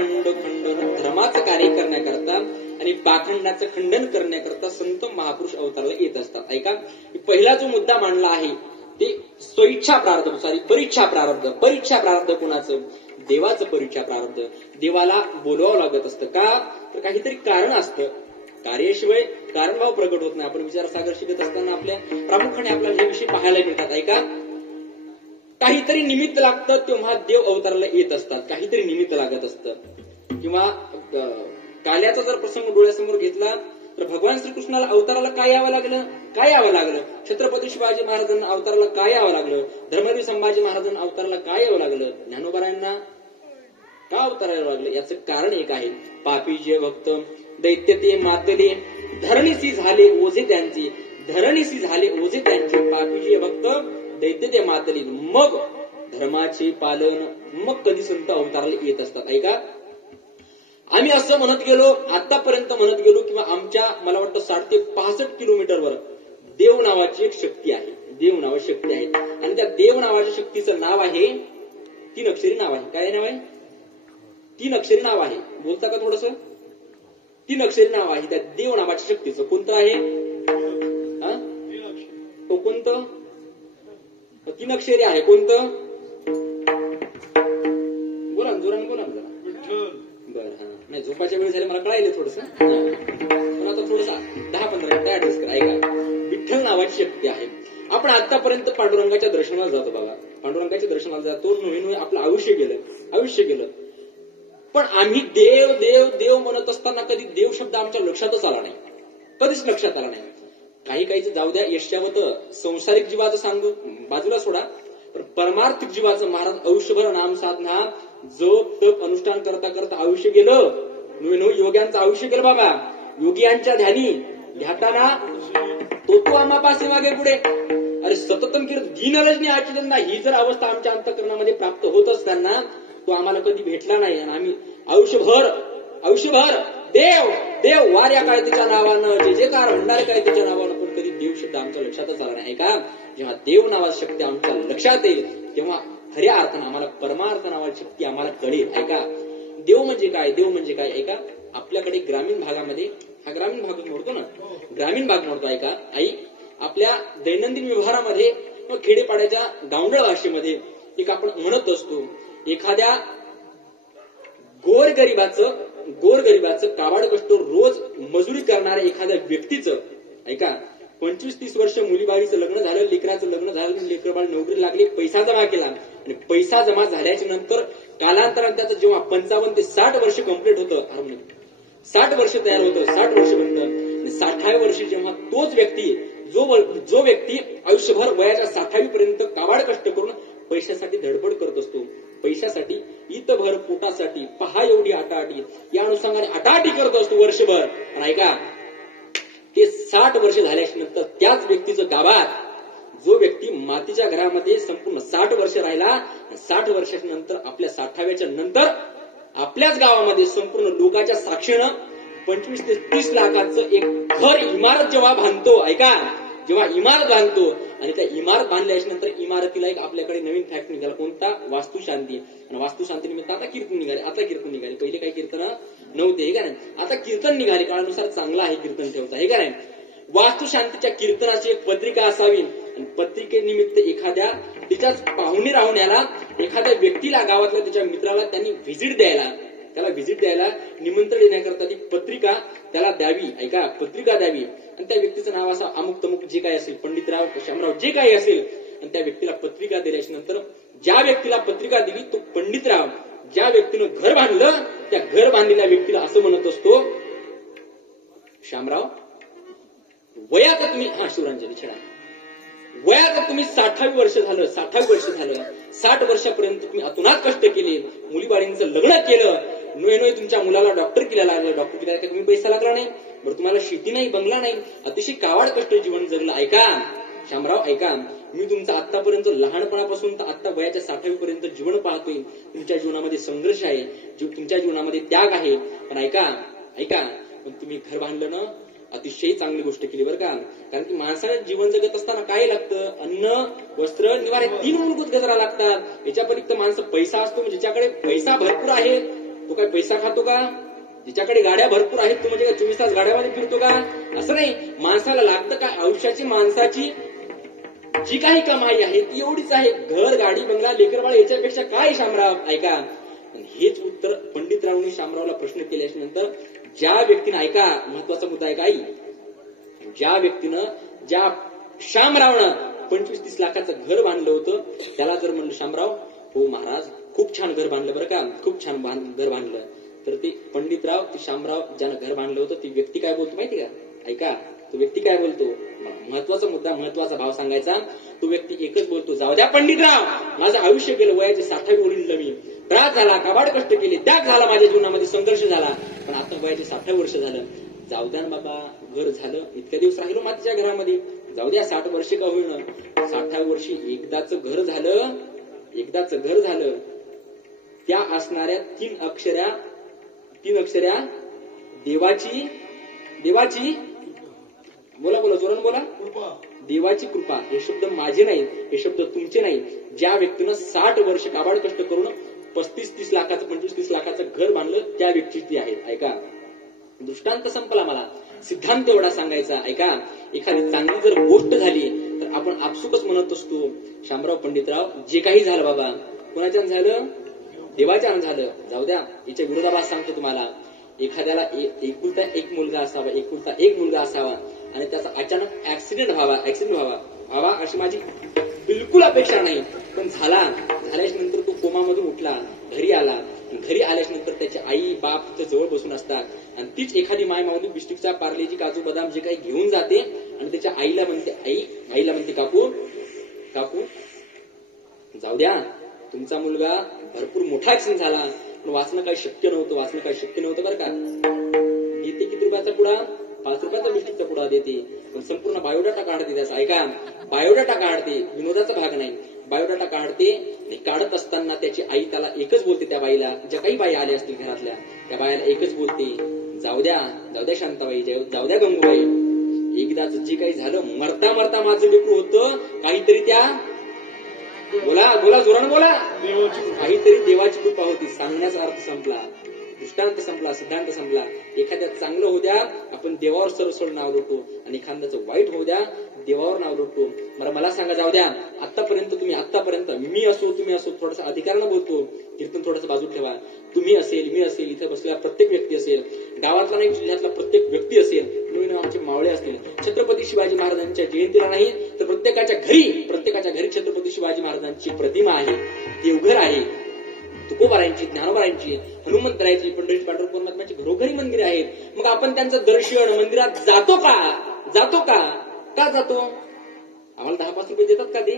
पाखंड खंडन धर्माचं कार्य करण्याकरता आणि पाखंडाचं खंडन करण्याकरता संत महापुरुष अवताराला येत असतात. ऐका, पहिला जो मुद्दा मांडला आहे ते स्वइच्छा प्रारब्ध, परीक्षा प्रारब्ध. परीक्षा प्रारब्ध कोणाचं? देवाचं परीक्षा प्रारब्ध. देवाला बोलवावं लागत असतं. का? तर काहीतरी कारण असतं. कार्याशिवाय कारणभाव प्रकट होत नाही. आपण विचारसागर शिकत असताना आपल्या प्रामुख्याने आपल्याला हे विषय पाहायला मिळतात. ऐका, काहीतरी निमित्त लागतं तेव्हा देव अवताराला येत असतात. काहीतरी निमित्त लागत असतं. किंवा काल्याचा जर प्रसंग डोळ्यासमोर घेतला तर भगवान श्रीकृष्णाला अवताराला काय यावं लागलं? काय यावं लागलं? छत्रपती शिवाजी महाराजांना अवताराला काय यावं लागलं? धर्मवीर संभाजी महाराजांना अवताराला काय यावं लागलं? ज्ञानोबारायांना का अवतार यावं लागलं? याचं कारण एक आहे, पापी जे भक्त दैत्य ते मातले धरणीसी झाले ओझे त्यांची. धरणीसी झाले ओझे त्यांची. पापी जे भक्त दैत्य ते मातले. मग धर्माचे पालन, मग कधी संत अवताराला येत असतात. ऐका, आम्ही असं म्हणत गेलो, आतापर्यंत म्हणत गेलो किंवा आमच्या मला वाटतं 60 ते 65 किलोमीटरवर देव नावाची एक शक्ती आहे. देव नावाची शक्ती आहे आणि त्या देव नावाच्या शक्तीचं नाव आहे 3 अक्षरी नाव आहे. काय नाव आहे? 3 अक्षरी नाव आहे. बोलता का थोडस? 3 अक्षरी नाव आहे त्या देव नावाच्या शक्तीचं. कोणतं आहे? तो कोणतं? 3 अक्षरी आहे. कोणतं? बोला ना, जोराने बोला ना जरा. बरं, हा नाही, झोपाच्या वेळ झाले मला कळायला थोडस, पण आता थोडस 10-15 मिनिटं ऍडजस्ट करा. ऐका, विठ्ठल नावाची शक्ती आहे. आपण आतापर्यंत पांडुरंगाच्या दर्शनाला जातो बाबा, पांडुरंगाच्या दर्शनाला जातो. नवीन आपलं आयुष्य गेलं. पण आम्ही देव देव देव म्हणत असताना कधी देव शब्द आमच्या लक्षातच आला नाही. कधीच लक्षात आला नाही. काहीच जाऊ द्या, यशावत संसारिक जीवाचं सांगू बाजूला सोडा, पण परमार्थिक जीवाचं महाराज आयुष्यभर नाम साधना जप तप अनुष्ठान करता करता आयुष्य गेलं. योग्यांचं आयुष्य गेलं बाबा. योगियांच्या ध्यानी घ्याताना तो आम्हापासे मागे पुढे. अरे सततम कीर्त दीनरजनी आचरण, ही जर अवस्था आमच्या अंतःकरणामध्ये प्राप्त होत असताना तो आम्हाला कधी भेटला नाही. आणि आम्ही आयुष्यभर देव देव वाऱ्या काय त्याच्या नावानं, जे कार म्हणणारे काय त्याच्या नावानं, पण कधी देव शब्द आमच्या लक्षातच आला नाही. का? जेव्हा देव नावाची शक्ती आमच्या लक्षात येईल तेव्हा खऱ्या अर्थानं आम्हाला परमार्थ नावाची शक्ती आम्हाला कळेल. ऐका, देव म्हणजे काय? देव म्हणजे काय? ऐका, आपल्याकडे ग्रामीण भागामध्ये, हा ग्रामीण भाग मोडतो ना, ग्रामीण भाग मोडतो. ऐका, आई आपल्या दैनंदिन व्यवहारामध्ये खेडेपाड्याच्या गावंढळ भाषेमध्ये एक आपण म्हणत असतो, एखाद्या गोरगरिबाचं काबाड कष्ट रोज मजुरी करणाऱ्या एखाद्या व्यक्तीचं, ऐका, 25-30 वर्ष मुलीबाळीचं लग्न झालं, लेकराचं लग्न झालं, लेकरबाळ नोकरी लागली, पैसा जमा केला आणि पैसा जमा झाल्याच्या नंतर कालांतराने त्याचं जेव्हा 55 ते 60 वर्ष कंप्लीट होतं, 60 वर्ष तयार होतं, 60 वर्ष बनतं आणि 60व्या वर्षी जेव्हा तोच व्यक्ती जो व्यक्ती आयुष्यभर वयाच्या 60वी पर्यंत काबाड कष्ट करून पैशासाठी धडपड करत असतो, पैशासाठी इतभर पोटासाठी पहा एवढी आटाआटी, या अनुषंगाने आटाआटी करत असतो वर्षभर. आणि ऐका, ते 60 वर्ष झाल्याच्या नंतर त्याच व्यक्तीचं गावात जो व्यक्ती मातीच्या घरामध्ये संपूर्ण 60 वर्ष राहिला, 60 वर्षाच्या नंतर आपल्या 60व्याच्या नंतर आपल्याच गावामध्ये संपूर्ण लोकांच्या साक्षीनं 25 ते 30 लाखाचं एक घर इमारत जेव्हा बांधतो, ऐका, जेव्हा इमारत बांधतो आणि त्या इमारत बांधल्याच्या नंतर इमारतीला एक आपल्याकडे नवीन फॅक्ट निघाला, कोणता? वास्तुशांती. आणि वास्तुशांती निमित्त आता कीर्तन निघाले. पहिले काही कीर्तन नव्हते, हे का नाही, आता कीर्तन निघाले. काळानुसार चांगलं आहे कीर्तन ठेवता, हे का नाही. वास्तुशांतीच्या कीर्तनाची एक पत्रिका असावी आणि पत्रिकेनिमित्त एखाद्या तिच्याच पाहुणे राहुण्याला, एखाद्या व्यक्तीला, गावातल्या त्याच्या मित्राला त्यांनी त्याला व्हिजिट द्यायला निमंत्रण देण्याकरता ती पत्रिका त्याला द्यावी. ऐका, पत्रिका द्यावी आणि त्या व्यक्तीचं नाव असं अमुक तमुक जे काही असेल, पंडितराव शामराव जे काही असेल, आणि त्या व्यक्तीला पत्रिका दिल्याच्या नंतर ज्या व्यक्तीला पत्रिका दिली तो पंडितराव, ज्या व्यक्तीनं घर बांधलं त्या घर बांधलेल्या व्यक्तीला असं म्हणत असतो, शामराव वयात तुम्ही, शिवरांजली छडा, वयात तुम्ही 60 वर्ष झालं, 60 वर्षापर्यंत तुम्ही अतुनात कष्ट केले, मुलीबाळींचं लग्न केलं, नोय तुमच्या मुलाला डॉक्टर केला लागलं, डॉक्टर केला का तुम्ही पैसा लागला नाही, बरं तुम्हाला शेती नाही, बंगला नाही, अतिशय कावाड कष्ट जीवन जगलं. ऐका शामराव, ऐका, मी तुमचं आतापर्यंत लहानपणापासून तर आता वयाच्या 60वी पर्यंत जीवन पाहतोय. तुमच्या जीवनामध्ये संघर्ष आहे, तुमच्या जीवनामध्ये त्याग आहे, पण ऐका, पण तुम्ही घर बांधलं ना, अतिशय चांगली गोष्ट केली बरं का. कारण की माणसाला जीवन जगत असताना काय लागतं? अन्न, वस्त्र, निवारा, 3 मूलभूत गरजा लागतात. याच्या पलीकडे माणसं पैसा असतो, म्हणजे ज्याच्याकडे पैसा भरपूर आहे तो काय पैसा खातो का? जिच्याकडे गाड्या भरपूर आहेत तो म्हणजे 24 तास गाड्यामध्ये फिरतो का? असं नाही. माणसाला लागतं का? आयुष्याची माणसाची जी काही कमाई आहे ती एवढीच आहे. घर, गाडी, बंगला, लेकरबाळ याच्यापेक्षा काय शामराव? ऐका, हेच उत्तर पंडितरावांनी शामरावला प्रश्न केल्यानंतर ज्या व्यक्तीनं, ऐका महत्वाचा मुद्दा आहे काही, ज्या व्यक्तीनं, ज्या शामरावनं 25-30 लाखाचं घर बांधलं होतं त्याला जर म्हणलं शामराव, हो महाराज खूप छान घर बांधलं बरं का, खूप छान घर बांधलं, तर ते पंडितराव, ते शामराव ज्यानं घर बांधलं होतं ती व्यक्ती काय बोलतो माहिती का? ऐका, तो व्यक्ती काय बोलतो? महत्वाचा मुद्दा, महत्वाचा भाव सांगायचा. तो व्यक्ती एकच बोलतो, जाऊ द्या पंडितराव, माझं आयुष्य गेलं, वयाचे 60 ओढील मी, त्रास झाला, काबाड कष्ट केले, त्याग झाला, माझ्या जीवनामध्ये संघर्ष झाला, पण आता वयाचे 60 वर्ष झालं, जाऊ द्या ना बाबा, घर झालं, इतक्या दिवस राहिलो मातीच्या घरामध्ये, जाऊ द्या 60 वर्ष का होईना, 60 वर्षी एकदाच घर झालं, एकदाच घर झालं. त्या असणाऱ्या 3 अक्षऱ्या देवाची, देवाची, बोला बोला जोरानं बोला, देवाची कृपा. हे शब्द माझे नाहीत, हे शब्द तुमचे नाहीत. ज्या व्यक्तीनं 60 वर्ष काबाड कष्ट करून 35-30 लाखाचं 25-30 लाखाचं घर बांधलं त्या व्यक्ती ती आहेत. ऐका, दृष्टांत संपला, मला सिद्धांत एवढा सांगायचा. ऐका, एखादी चांगली जर गोष्ट झाली तर आपण आपसुकच म्हणत असतो, शामराव पंडितराव जे काही झालं बाबा, कोणाच्यानं झालं? देवाच्यानं झालं. जाऊ द्या, याच्या विरोधाभास सांगतो तुम्हाला. एखाद्याला एकुलता एक मुलगा असावा, एकुलता एक मुलगा असावा आणि त्याचा अचानक ऍक्सिडेंट व्हावा अशी माझी बिलकुल अपेक्षा नाही, पण झाल्याच्या नंतर तो कोमामधून उठला, घरी आला, घरी आल्याच्या नंतर त्याची आई बाप तिथे जवळ बसून असतात आणि तीच एखादी माय माऊली बिस्टिकचा पार्लेजी काजू बदाम जे काही घेऊन जाते आणि त्याच्या आईला म्हणते, आईला म्हणते, काकू जाऊ द्या, तुमचा मुलगा भरपूर मोठा ऍक्सिडेंट झाला, पण वाचणं काही शक्य नव्हतं बरं का. देते किती रुपयाचा पुडा? 5 रुपयाचा बिस्टिकचा पुडा देते, पण संपूर्ण बायोडाटा काढते त्याचा. ऐका, बायोडाटा काढते, विनोदाचा भाग नाही, बायोडाटा काढते. आणि काढत असताना त्याची आई त्याला एकच बोलते, त्या बाईला, ज्या काही बाई आल्या असतील घरातल्या त्या बाईला एकच बोलते, जाऊ द्या शांताबाई, जाऊ द्या गंगूबाई, एकदाच जे काही झालं, मरता माझं लेकरू होतं, काहीतरी त्या, बोला जोरानं बोला, काहीतरी देवाची कृपा होती. सांगण्याचा अर्थ संपला, दृष्टांत संपला, सिद्धांत संपला. एखाद्या चांगलं होऊ द्या, आपण देवावर सरसळ नाव लोटतो, आणि एखाद्याचं वाईट होऊ द्या, देवावर नाव लोटतो. मला सांगा, जाऊ द्या, आतापर्यंत मी असो तुम्ही असो, थोडासा अधिकारानं बोलतो, कीर्तन थोडंसं बाजू ठेवा. तुम्ही असेल, मी असेल, इथे बसलेला प्रत्येक व्यक्ती असेल, गावातला नाही जिल्ह्यातला प्रत्येक व्यक्ती असेल, नवीन नावाचे मावळे असतील, छत्रपती शिवाजी महाराजांच्या जयंतीला नाही तर प्रत्येकाच्या घरी छत्रपती शिवाजी महाराजांची प्रतिमा आहे, देवघर आहे, तुकोबारायांची, ज्ञानोबारायांची, हनुमंतरायांची, पंढरीची, पांडुरंग परमात्म्याची घरोघरी मंदिरे आहेत. मग आपण त्यांचं दर्शन मंदिरात जातो का जातो? आम्हाला 10-5 रुपये देतात का ते?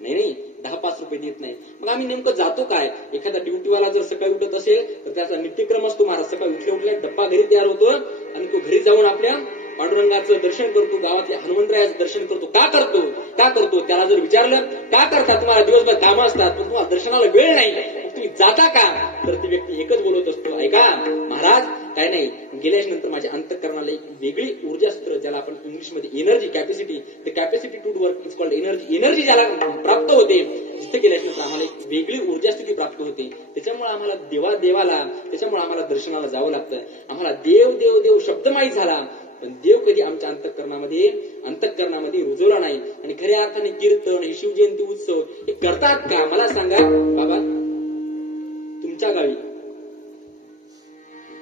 नाही, 10-5 रुपये देत नाही. मग आम्ही नेमकं जातो काय? एखादा ड्युटीवाला जर सकाळी उठत असेल तर त्याचा नित्यक्रम असतो, महाराज सकाळी उठल्या डब्बा घरी तयार होतो आणि तो घरी जाऊन आपल्या पांडुरंगाचं दर्शन करतो, गावातल्या हनुमंतरायाचं दर्शन करतो. का करतो? त्याला जर विचारलं का करता, तुम्हाला दिवसभर कामं असतात पण तुम्हाला दर्शनाला वेळ नाही, तुम्ही जाता का? तर ती व्यक्ती एकच बोलत असतो, ऐका महाराज, काय नाही, गेल्याच्या नंतर माझ्या अंतःकरणाला एक वेगळी ऊर्जा सूत्र, ज्याला आपण इंग्लिशमध्ये energy, capacity to work is called energy ज्याला प्राप्त होते, जिथे गेल्याच्या नंतर आम्हाला एक वेगळी ऊर्जा स्थिती प्राप्त होते. त्याच्यामुळे आम्हाला देवाला, त्याच्यामुळे आम्हाला दर्शनाला जावं लागतं. आम्हाला देव शब्द माहीत झाला, पण देव कधी आमच्या अंतःकरणामध्ये रुजवला नाही. आणि खऱ्या अर्थाने कीर्तन, हे शिवजयंती उत्सव हे करतात का? मला सांगा बाबा, तुमच्या गावी,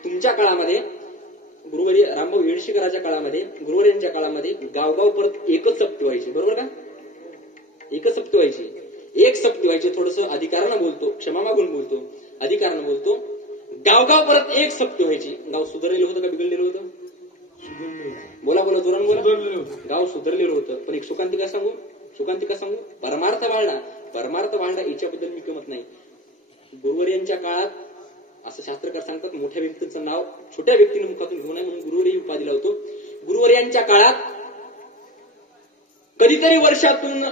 तुमच्या काळामध्ये, गुरुवारी रामभाऊ येडशीकराच्या काळामध्ये, गुरुवाऱ्यांच्या काळामध्ये गावगाव परत एकच सप्ती व्हायची, बरोबर का? एकच सप्ती व्हायची, एक सप्ती व्हायची. थोडस अधिकारानं बोलतो, क्षमा मागून बोलतो, अधिकारानं बोलतो. गावगाव परत एक सप्ती व्हायची. गाव सुधारलेलं होतं का बिघडलेलं होतं? बोला जोरानं बोला. गाव सुधारलेलं होतं. पण एक सुकांतिका सांगू, परमार्थ वाढला याच्याबद्दल मी कमत नाही. गुरुवाऱ्यांच्या काळात असं शास्त्रकार सांगतात, मोठ्या व्यक्तीचं नाव छोट्या व्यक्तीने मुखातून घेऊ नये म्हणून गुरुवारी उपाधी लावतो. गुरुवाऱ्यांच्या काळात कधीतरी वर्षातून,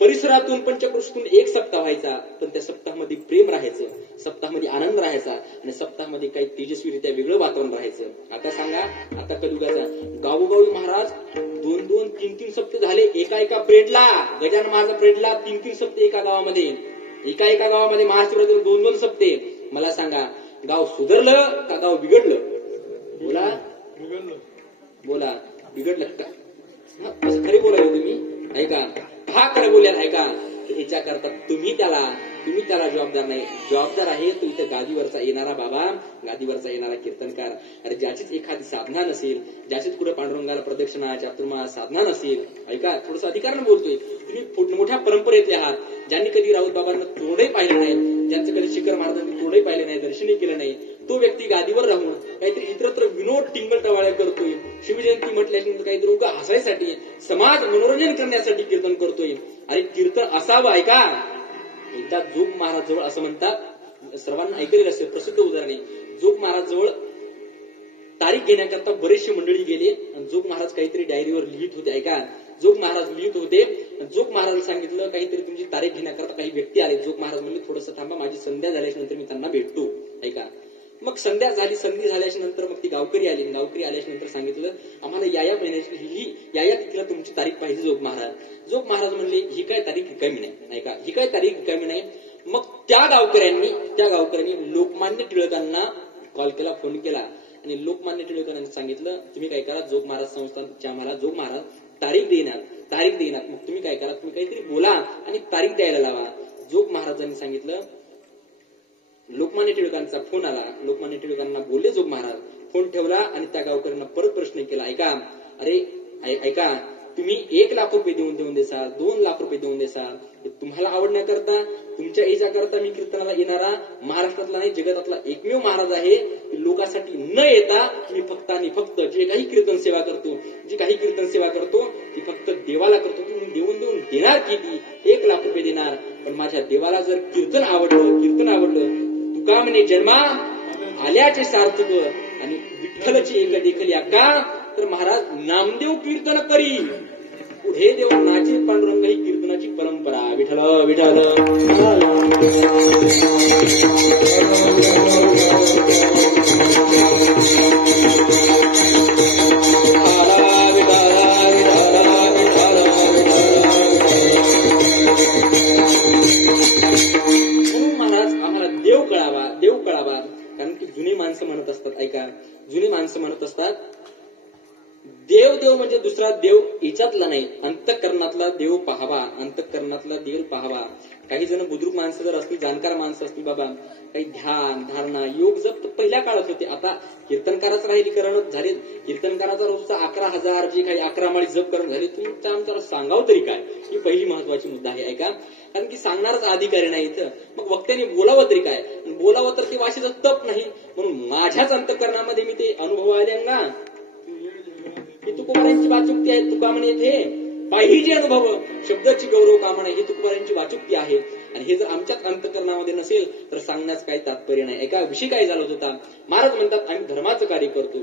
परिसरातून, पंचक्रोशीतून एक सप्ताह व्हायचा, पण त्या सप्ताहामध्ये प्रेम राहायचं, सप्ताहामध्ये आनंद राहायचा आणि सप्ताहामध्ये काही तेजस्वीरित्या वेगळं वातावरण राहायचं. आता सांगा, आता कलियुगाचा गावोगावी महाराज 2-2, 3-3 सप्ते झाले एका प्रेडला, गजानन महाराज प्रेडला 3-3 सप्ते एका गावामध्ये महाशिवरात्री 2-2 सप्ते. मला सांगा, गाव सुधारलं का गाव बिघडलं? बोला बोला, बिघडलं का? असं खरे बोला तुम्ही, ऐका हा खरं बोलाल, ऐका याच्याकरता तुम्ही त्याला जबाबदार नाही. जबाबदार आहे तो इथे गादीवरचा येणारा बाबा, गादीवरचा येणारा कीर्तनकार. अरे ज्याचीच एखादी साधना नसेल, ज्याचीच कुठे पांडुरंगाला प्रदक्षिणा चातुर्मा साधना नसेल, ऐका थोडस अधिकारानं बोलतोय, तुम्ही मोठ्या परंपरेतले आहात, ज्यांनी कधी राऊत बाबांना तोंडही पाहिलं नाही, ज्यांचं कधी शिखर महाराजांनी तोंडही पाहिलं नाही, दर्शनही केलं नाही, तो व्यक्ती गादीवर राहून काहीतरी इतरत्र विनोद टिंगल टवाळे करतोय, शिवजयंती म्हटल्यानंतर काहीतरी उगा हसायसाठी, समाज मनोरंजन करण्यासाठी कीर्तन करतोय. अरे कीर्तन असावं, ऐका. एकदा जोग महाराज जवळ असं म्हणतात, सर्वांना ऐकलेलं असेल, प्रसिद्ध उदाहरण आहे. जोग महाराज जवळ तारीख घेण्याकरता बरेचसे मंडळी गेले आणि जोग महाराज काहीतरी डायरीवर लिहित होते, ऐका. जोग महाराज लिहित होते, जोग महाराज सांगितलं काहीतरी तुमची तारीख घेण्याकरता काही व्यक्ती आले. जोग महाराज म्हणले थोडंसं थांबा, माझी संध्या झाल्याच्या नंतर मी त्यांना भेटतो, ऐका. मग संध्या झाली, संधी झाल्याच्या नंतर मग ती गावकरी आली. गावकरी आल्याच्या नंतर सांगितलं आम्हाला या महिन्याची या तिथला तुमची तारीख पाहिजे जोग महाराज. जोग महाराज म्हणले ही काय तारीख रिकामी नाही, नाही का, ही काय तारीख रिकामी नाही. मग त्या गावकऱ्यांनी लोकमान्य टिळकांना कॉल केला, फोन केला आणि लोकमान्य टिळकांनी सांगितलं तुम्ही काय करा, जोग महाराज संस्थानचे आम्हाला जोग महाराज तारीख देणार. मग तुम्ही काय करा, तुम्ही काहीतरी बोला आणि तारीख द्यायला लावा. जोग महाराजांनी सांगितलं. लोकमान्य टिळकांचा फोन आला, लोकमान्य टिळकांना बोलले जोग महाराज, फोन ठेवला आणि त्या गावकऱ्यांना परत प्रश्न केला, ऐका अरे ऐका तुम्ही 1 लाख रुपये देऊन देसाल, 2 लाख रुपये देऊन देसाल, तुम्हाला आवडण्याकरता, तुमच्या याच्याकरता मी कीर्तनाला येणारा महाराष्ट्रातला नाही जगातला एकमेव महाराज आहे. लोकांसाठी न येता मी फक्त आणि फक्त जे काही कीर्तन सेवा करतो ती फक्त देवाला करतो. तुम्ही देऊन देणार किती? 1 लाख रुपये देणार. पण माझ्या देवाला जर कीर्तन आवडलं तुका म्हणे जन्मा आल्याचे सार्थक आणि विठ्ठलची एक देखली का, तर महाराज नामदेव कीर्तन करी, पुढे देव नाचे पांडुरंग ही कीर्तनाची परंपरा. विठ्ठल विठ्ठल महाराज आम्हाला देव कळावा. कारण की जुनी माणसं म्हणत असतात, ऐका, जुनी माणसं म्हणत असतात देव म्हणजे दुसरा देव याच्यातला नाही, अंतःकरणातला देव पाहावा. काही जण बुद्रुक माणसं जर असतील, जाणकार माणसं असतील, बाबा काही ध्यान धारणा योग जप पहिल्या काळात होते. आता कीर्तनकाराच राहिलीकरण झाले, कीर्तनकाराचा रोजचा 11,000 जे काही 11 माळी जप करून झाले. तुमच्या आमच्याला सांगावं तरी काय, ही पहिली महत्वाची मुद्दा आहे, ऐका. कारण की सांगणारच अधिकारी नाही इथं, मग वक्त्याने बोलावं तरी काय, बोलावं तर ते वाशीचं तप नाही. म्हणून माझ्याच अंतःकरणामध्ये मी ते अनुभव आले ना, ही तुकोबारांची वाचुक्ती आहे. तुका म्हणे इथे पाहिजे अनुभव, शब्दाची गौरव कामना, ही तुकोबारांची वाचुक्ती आहे. आणि हे जर आमच्याच अंतःकरणामध्ये नसेल तर सांगण्यास काही तात्पर्य नाही. एका विषय काय झाला होता, महाराज म्हणतात आम्ही धर्माचं कार्य करतो.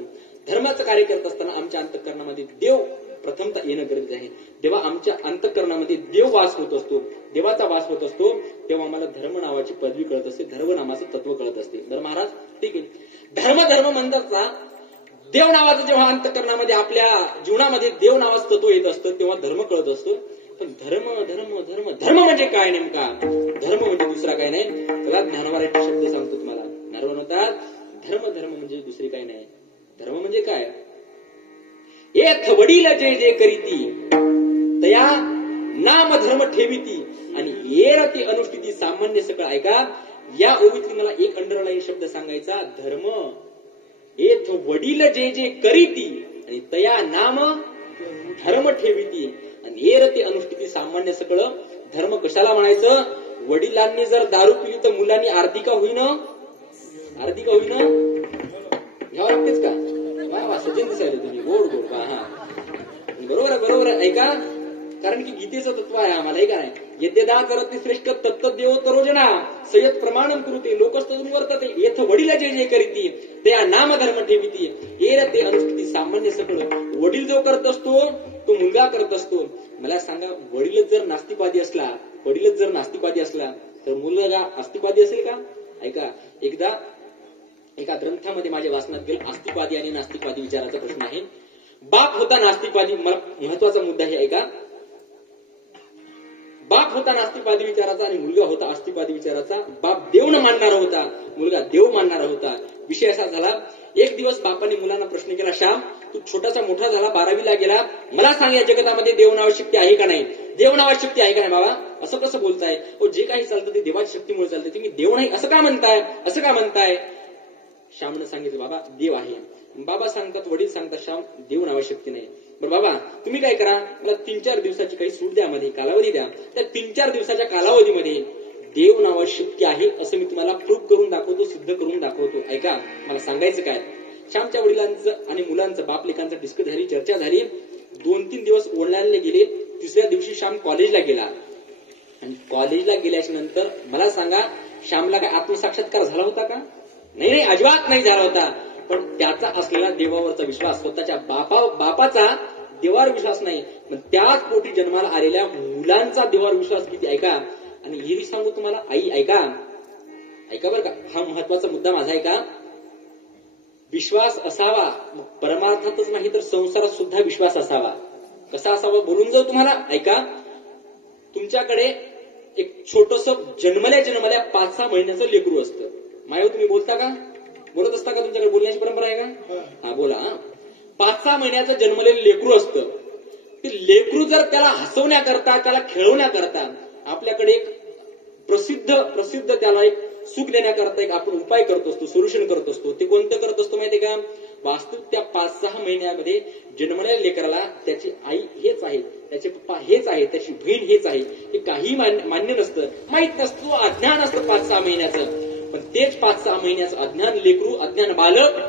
धर्माचं कार्य करत असताना आमच्या अंतःकरणामध्ये देव प्रथमतः येणं गरजेचं आहे. जेव्हा आमच्या अंतःकरणामध्ये देव वास होत असतो, देवाचा वास होत असतो, तेव्हा आम्हाला धर्म नावाची पदवी कळत असते, धर्म नामाचं तत्व कळत असते. तर महाराज ठीक आहे, धर्म म्हणतात ना, देव नावाचं जेव्हा अंतःकरणामध्ये आपल्या जीवनामध्ये देव नावाचं तत्व येत असतं तेव्हा धर्म कळत असतो. पण धर्म म्हणजे काय नेमका? धर्म म्हणजे दुसरा काय नाही. त्याला ज्ञानवाराचे शब्द सांगतो तुम्हाला. ज्ञानवार म्हणतात धर्म म्हणजे दुसरी काय नाही. धर्म म्हणजे काय? एथ वडील जे करीती तया नाम धर्म ठेविती आणि येरती अनुष्ठिती सामान्य सकळ. ऐका, या ओवीतली मला एक अंडरलाईन शब्द सांगायचा, धर्म. एथ वडील जे करीती आणि तया नाम धर्म ठेविती आणि येरती अनुष्ठिती सामान्य सकळ. धर्म कशाला म्हणायचं? वडिलांनी जर दारू पिली तर मुलांनी आरती का होईन घ्यावं लागतेच का? वा सजन दिसायला तुम्ही, गोड हा बरोबर ऐका. कारण की गीतेचं तत्व आहे आम्हाला, ऐका नाही. यद्यदा करते श्रेष्ठ तत्त देव तरोजना सयत प्रमाणम करुते लोकस्तून वर्तते. येथ वडील जे करीती ते नाम धर्म ठेविती येरते अनुष्ठिती सामान्य सकळ. वडील जो करत असतो तो मुलगा करत असतो. मला सांगा, वडीलच जर नास्तिकवादी असला तर मुलगा आस्तिकवादी असेल का? ऐका, एकदा एका ग्रंथामध्ये माझ्या वाचनात गेलं, आस्तिकवादी आणि नास्तिकवादी विचाराचा प्रश्न आहे. बाप होता नास्तिकवादी. मला महत्वाचा मुद्दा हे ऐका. बाप होता नास्तिकवादी विचाराचा आणि मुलगा होता आस्तिकवादी विचाराचा. बाप देव न मानणारा होता, मुलगा देव मानणारा होता. विषय असा झाला, एक दिवस बापाने मुलांना प्रश्न केला, श्याम तू छोटासा मोठा झाला, 12वीला गेला, मला सांग या जगतामध्ये देव नावाची शक्ती आहे का नाही? देव नावाची शक्ती आहे का नाही बाबा? असं कसं बोलताय? जे काही चालतं ते देवाची शक्तीमुळे चालतं, तुम्ही देव नाही असं का म्हणताय? असं का म्हणताय? श्यामनं सांगितलं, बाबा देव आहे. बाबा सांगतात, वडील सांगतात, श्याम देव नावाची शक्ती नाही. बरं बाबा तुम्ही काय करा, मला 3-4 दिवसाची काही सूट द्या, मध्ये कालावधी द्या. त्या 3-4 दिवसाच्या कालावधीमध्ये देव नावाची शक्ती आहे असं मी तुम्हाला प्रूव्ह करून दाखवतो, सिद्ध करून दाखवतो. ऐका, मला सांगायचं काय. श्यामच्या वडिलांचं आणि मुलांचं बाप लेकांचं डिस्कस झाली, चर्चा झाली. 2-3 दिवस ओढण्याला गेले. तिसऱ्या दिवशी श्याम कॉलेजला गेला आणि कॉलेजला गेल्याच्या नंतर मला सांगा, श्यामला काय आत्मसाक्षात्कार झाला होता का? नाही, अजिबात नाही झाला होता. पण त्याचा असलेला देवावरचा विश्वास, स्वतःच्या बापाचा देवावर विश्वास नाही, पण त्याच पोटी जन्माला आलेल्या मुलांचा देवावर विश्वास किती. ऐका, आणि हे सांगू तुम्हाला, आई ऐका बरं का, हा महत्वाचा मुद्दा माझा ऐका. विश्वास असावा, परमार्थातच नाही तर संसारात सुद्धा विश्वास असावा. कसा असावा बोलून जाऊ तुम्हाला. ऐका, तुमच्याकडे एक छोटस जन्मल्या 5-6 महिन्याचं लेकरू असतं. माय तुम्ही बोलता का? बोलत असता का? तुमच्याकडे बोलण्याची परंपरा आहे का? हा बोला. 5-6 महिन्याचं जन्मलेलं लेकरू असतं. ते लेकरू जर त्याला हसवण्याकरता, त्याला खेळवण्याकरता आपल्याकडे एक प्रसिद्ध त्याला एक सुख देण्याकरता एक आपण उपाय करत असतो, सोल्युशन करत असतो. ते कोणतं करत असतो माहितीये का? वास्तविक त्या 5-6 महिन्यामध्ये जन्मलेल्या लेकराला त्याची आई हेच आहे, त्याचे पप्पा हेच आहे, त्याची बहीण हेच आहे, हे काही मान्य नसतं, माहित नसतं, अज्ञान असतं 5-6 महिन्याचं. पण तेच 5-6 महिन्याचं अज्ञान लेकरू, अज्ञान बालक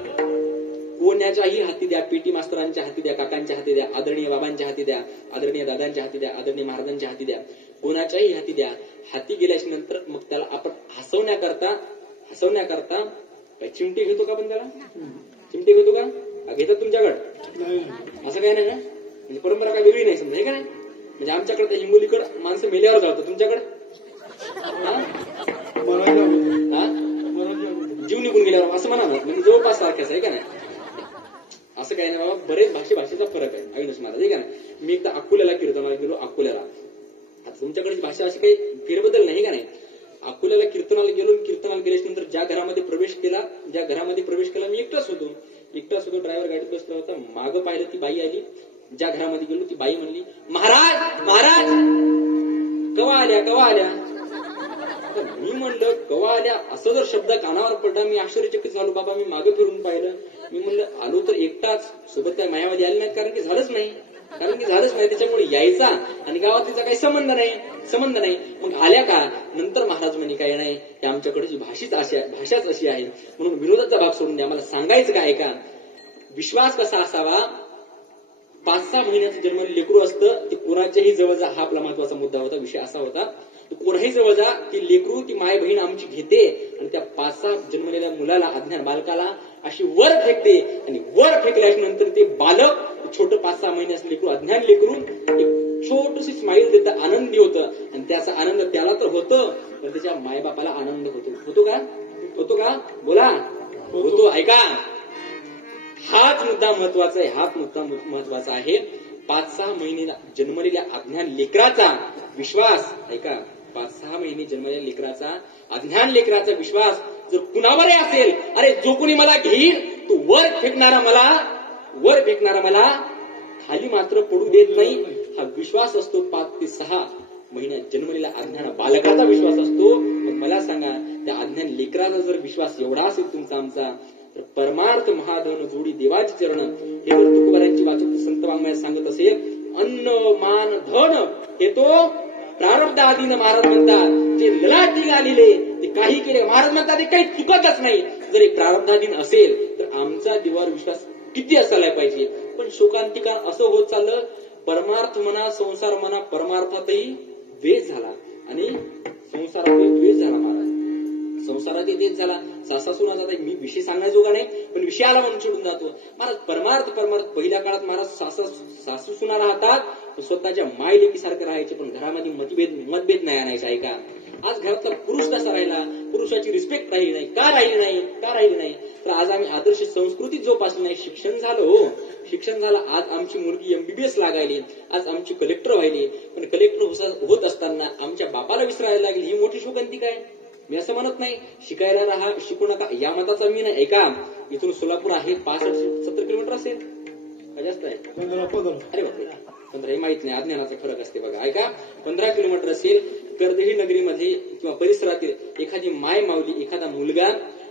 कोणाच्याही हाती द्या, पेटी मास्तरांच्या हाती द्या, काकांच्या हाती द्या, आदरणीय बाबांच्या हाती द्या, आदरणीय दादांच्या हाती द्या, आदरणीय महाराजांच्या हाती द्या, कोणाच्याही हाती द्या. हाती गेल्याच्या नंतर मग त्याला आपण हसवण्याकरता चिमटे घेतो का? पण त्याला चिमटे घेतो का? घेतात तुमच्याकडे? असं काय नाही ना, म्हणजे परंपरा काय वेगळी नाही समजा, हे का नाही? म्हणजे आमच्याकडे हिंगोलीकडे माणसं मेल्यावर जातात, तुमच्याकडे जीव निघून गेल्यावर असं म्हणा ना, म्हणजे जवळपास सारख्याच आहे का नाही? असं काही नाही बाबा, बरेच भाषेचा फरक आहे. अविनाश महाराज आहे का नाही? मी एकदा अकोल्याला कीर्तनाला गेलो. अकोल्याला आता तुमच्याकडची भाषा अशी काही फेरबदल नाही का नाही? अकोल्याला कीर्तनाला गेलो. कीर्तनाला गेल्याच्या नंतर ज्या घरामध्ये प्रवेश केला मी एकटाच होतो. ड्रायव्हर गाडीत बसला होता. मागं पाहिलं ती बाई आली. ज्या घरामध्ये गेलो ती बाई म्हणली, महाराज कवा आल्या. मी म्हणलं कवा आल्या असं जर शब्द कानावर पडला, मी आश्चर्यचकित झालो. बाबा मी मागे फिरून पाहिलं. मी म्हणलं आलो तर एकटाच, सोबत त्या मायामध्ये आले नाहीत, कारण की झालंच नाही. त्याच्यामुळे यायचा आणि गावात तिचा काही संबंध नाही. मग आल्या का? नंतर महाराज म्हणे काय नाही, की आमच्याकडची भाषाच अशी आहे, म्हणून विरोधाचा भाग सोडून द्या. मला सांगायचं काय का, विश्वास कसा असावा. 5-6 महिन्याचं जन्मलेलं लेकरू असतं, ते कोणाच्याही जवळ जा, हा आपला महत्वाचा मुद्दा होता. विषय असा होता, कोणाही जवळ जा, ती लेकरू, ती माय बहीण आमची घेते आणि त्या 5-6 जन्मलेल्या मुलाला, अज्ञान बालकाला अशी वर फेकते. आणि वर फेकल्याच्या नंतर ते बालक, छोटं 5-6 महिन्याचं लेकरू, अज्ञान लेकरू, एक छोटीशी स्माईल देतं, आनंदी होतं. आणि त्याचा आनंद त्याला तर होतं, पण त्याच्या मायबापाला आनंद होतो का? बोला, होतो. ऐका, हाच मुद्दा महत्वाचा आहे. 5-6 महिने जन्मलेल्या अज्ञान लेकराचा विश्वास. ऐका, 5-6 महिने जन्मलेल्या लेकराचा, अज्ञान लेकराचा विश्वास जर कुणावरही असेल, अरे जो कोणी मला घेईल तो वर फेकणारा मला खाली मात्र पडू देत नाही, हा विश्वास असतो. 5 ते 6 महिन्यात जन्मलेल्या अज्ञान बालकाचा विश्वास असतो. मग मला सांगा, त्या अज्ञान लेकराचा जर विश्वास एवढा असेल तुमचा आमचा, तर परमार्थ महाधन जोडी देवाची चरण, हे जर तुकोबारांची वाचक संत वाङ्मयात सांगत असेल, अन्न मान धन हे तो प्रारब्ध आधीनं महाराज म्हणतात, जे ललाटी आलेले ते काही केले, महाराज म्हणतात ते काही चुकतच नाही. जर एक प्रारब्धाधीन असेल तर आमचा देवावर विश्वास किती असायला पाहिजे. पण शोकांतिका असं होत चाललं, परमार्थ म्हणा, संसार म्हणा, परमार्थातही द्वेष झाला आणि संसारातही द्वेष झाला. महाराज संसारातही द्वेष झाला. सासूना जाता, मी विषय सांगण्याजोगा नाही, पण विषयाला म्हणून सोडून जातो. महाराज परमार्थ पहिल्या काळात महाराज सासू सुना राहतात, स्वतःच्या माय लेकीसारखं राहायचे, पण घरामध्ये मतभेद नाही आणायचे. ऐका, आज घरातला पुरुष कसा राहिला, पुरुषाची रिस्पेक्ट राहिली नाही, का राहिली नाही तर आज आम्ही आदर्श संस्कृती जोपासली नाही. शिक्षण झालं, हो शिक्षण झालं, आज आमची मुलगी MBBS लागायली, आज आमची कलेक्टर व्हायली, पण कलेक्टर होत असताना आमच्या बापाला विसरायला लागली, ही मोठी शोकांती काय? मी असं म्हणत नाही शिकायला राहा, शिकू नका या मताचा मी नाही. ऐका, इथून सोलापूर आहे 65-70 किलोमीटर असेल का जास्त आहे? 15. अरे बापरे, 15 हे माहित नाही, अज्ञानाचा फरक असते बघा. ऐका, 15 किलोमीटर असेल. कर्दळी नगरीमध्ये किंवा परिसरातील एखादी माय माऊली, एखादा मुलगा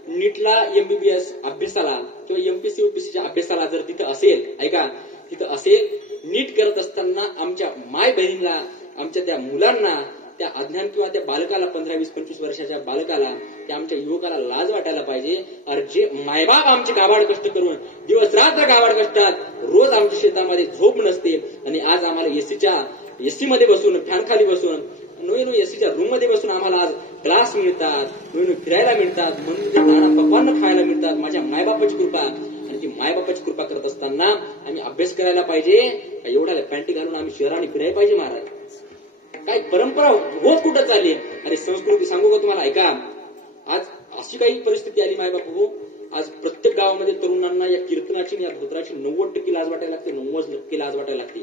नीटला MBBS अभ्यासाला किंवा MPC UPSCच्या अभ्यासाला जर तिथं असेल, ऐका तिथं असेल, नीट करत असताना आमच्या माय बहिणीला, आमच्या त्या मुलांना, त्या अज्ञान किंवा त्या बालकाला, 15, 20, 25 वर्षाच्या बालकाला, त्या आमच्या युवकाला लाज वाटायला पाहिजे. अरे जे मायबाप आमचे गावाड कष्ट करून दिवस रात्र गावाड कष्टात, रोज आमच्या शेतामध्ये झोप नसते आणि आज आम्हाला एसी मध्ये बसून, फॅन खाली बसून, नवीन एसीच्या रूम मध्ये बसून आम्हाला आज क्लास मिळतात, नवीन फिरायला मिळतात, म्हणून पप्पांना खायला मिळतात. माझ्या मायबापाची कृपा, आणि ती मायबापाची कृपा करत असताना आम्ही अभ्यास करायला पाहिजे. एवढ्या पॅन्टी घालून आम्ही शहराने फिरायला पाहिजे? महाराज काय परंपरा होत कुठं चालली? अरे संस्कृती सांगू का तुम्हाला? ऐका, आज अशी काही परिस्थिती आली मायबाप हो, आज प्रत्येक गावामध्ये तरुणांना या कीर्तनाची, या धोत्राची 90% लाज वाटायला लागते, 90% लाज वाटायला लागते.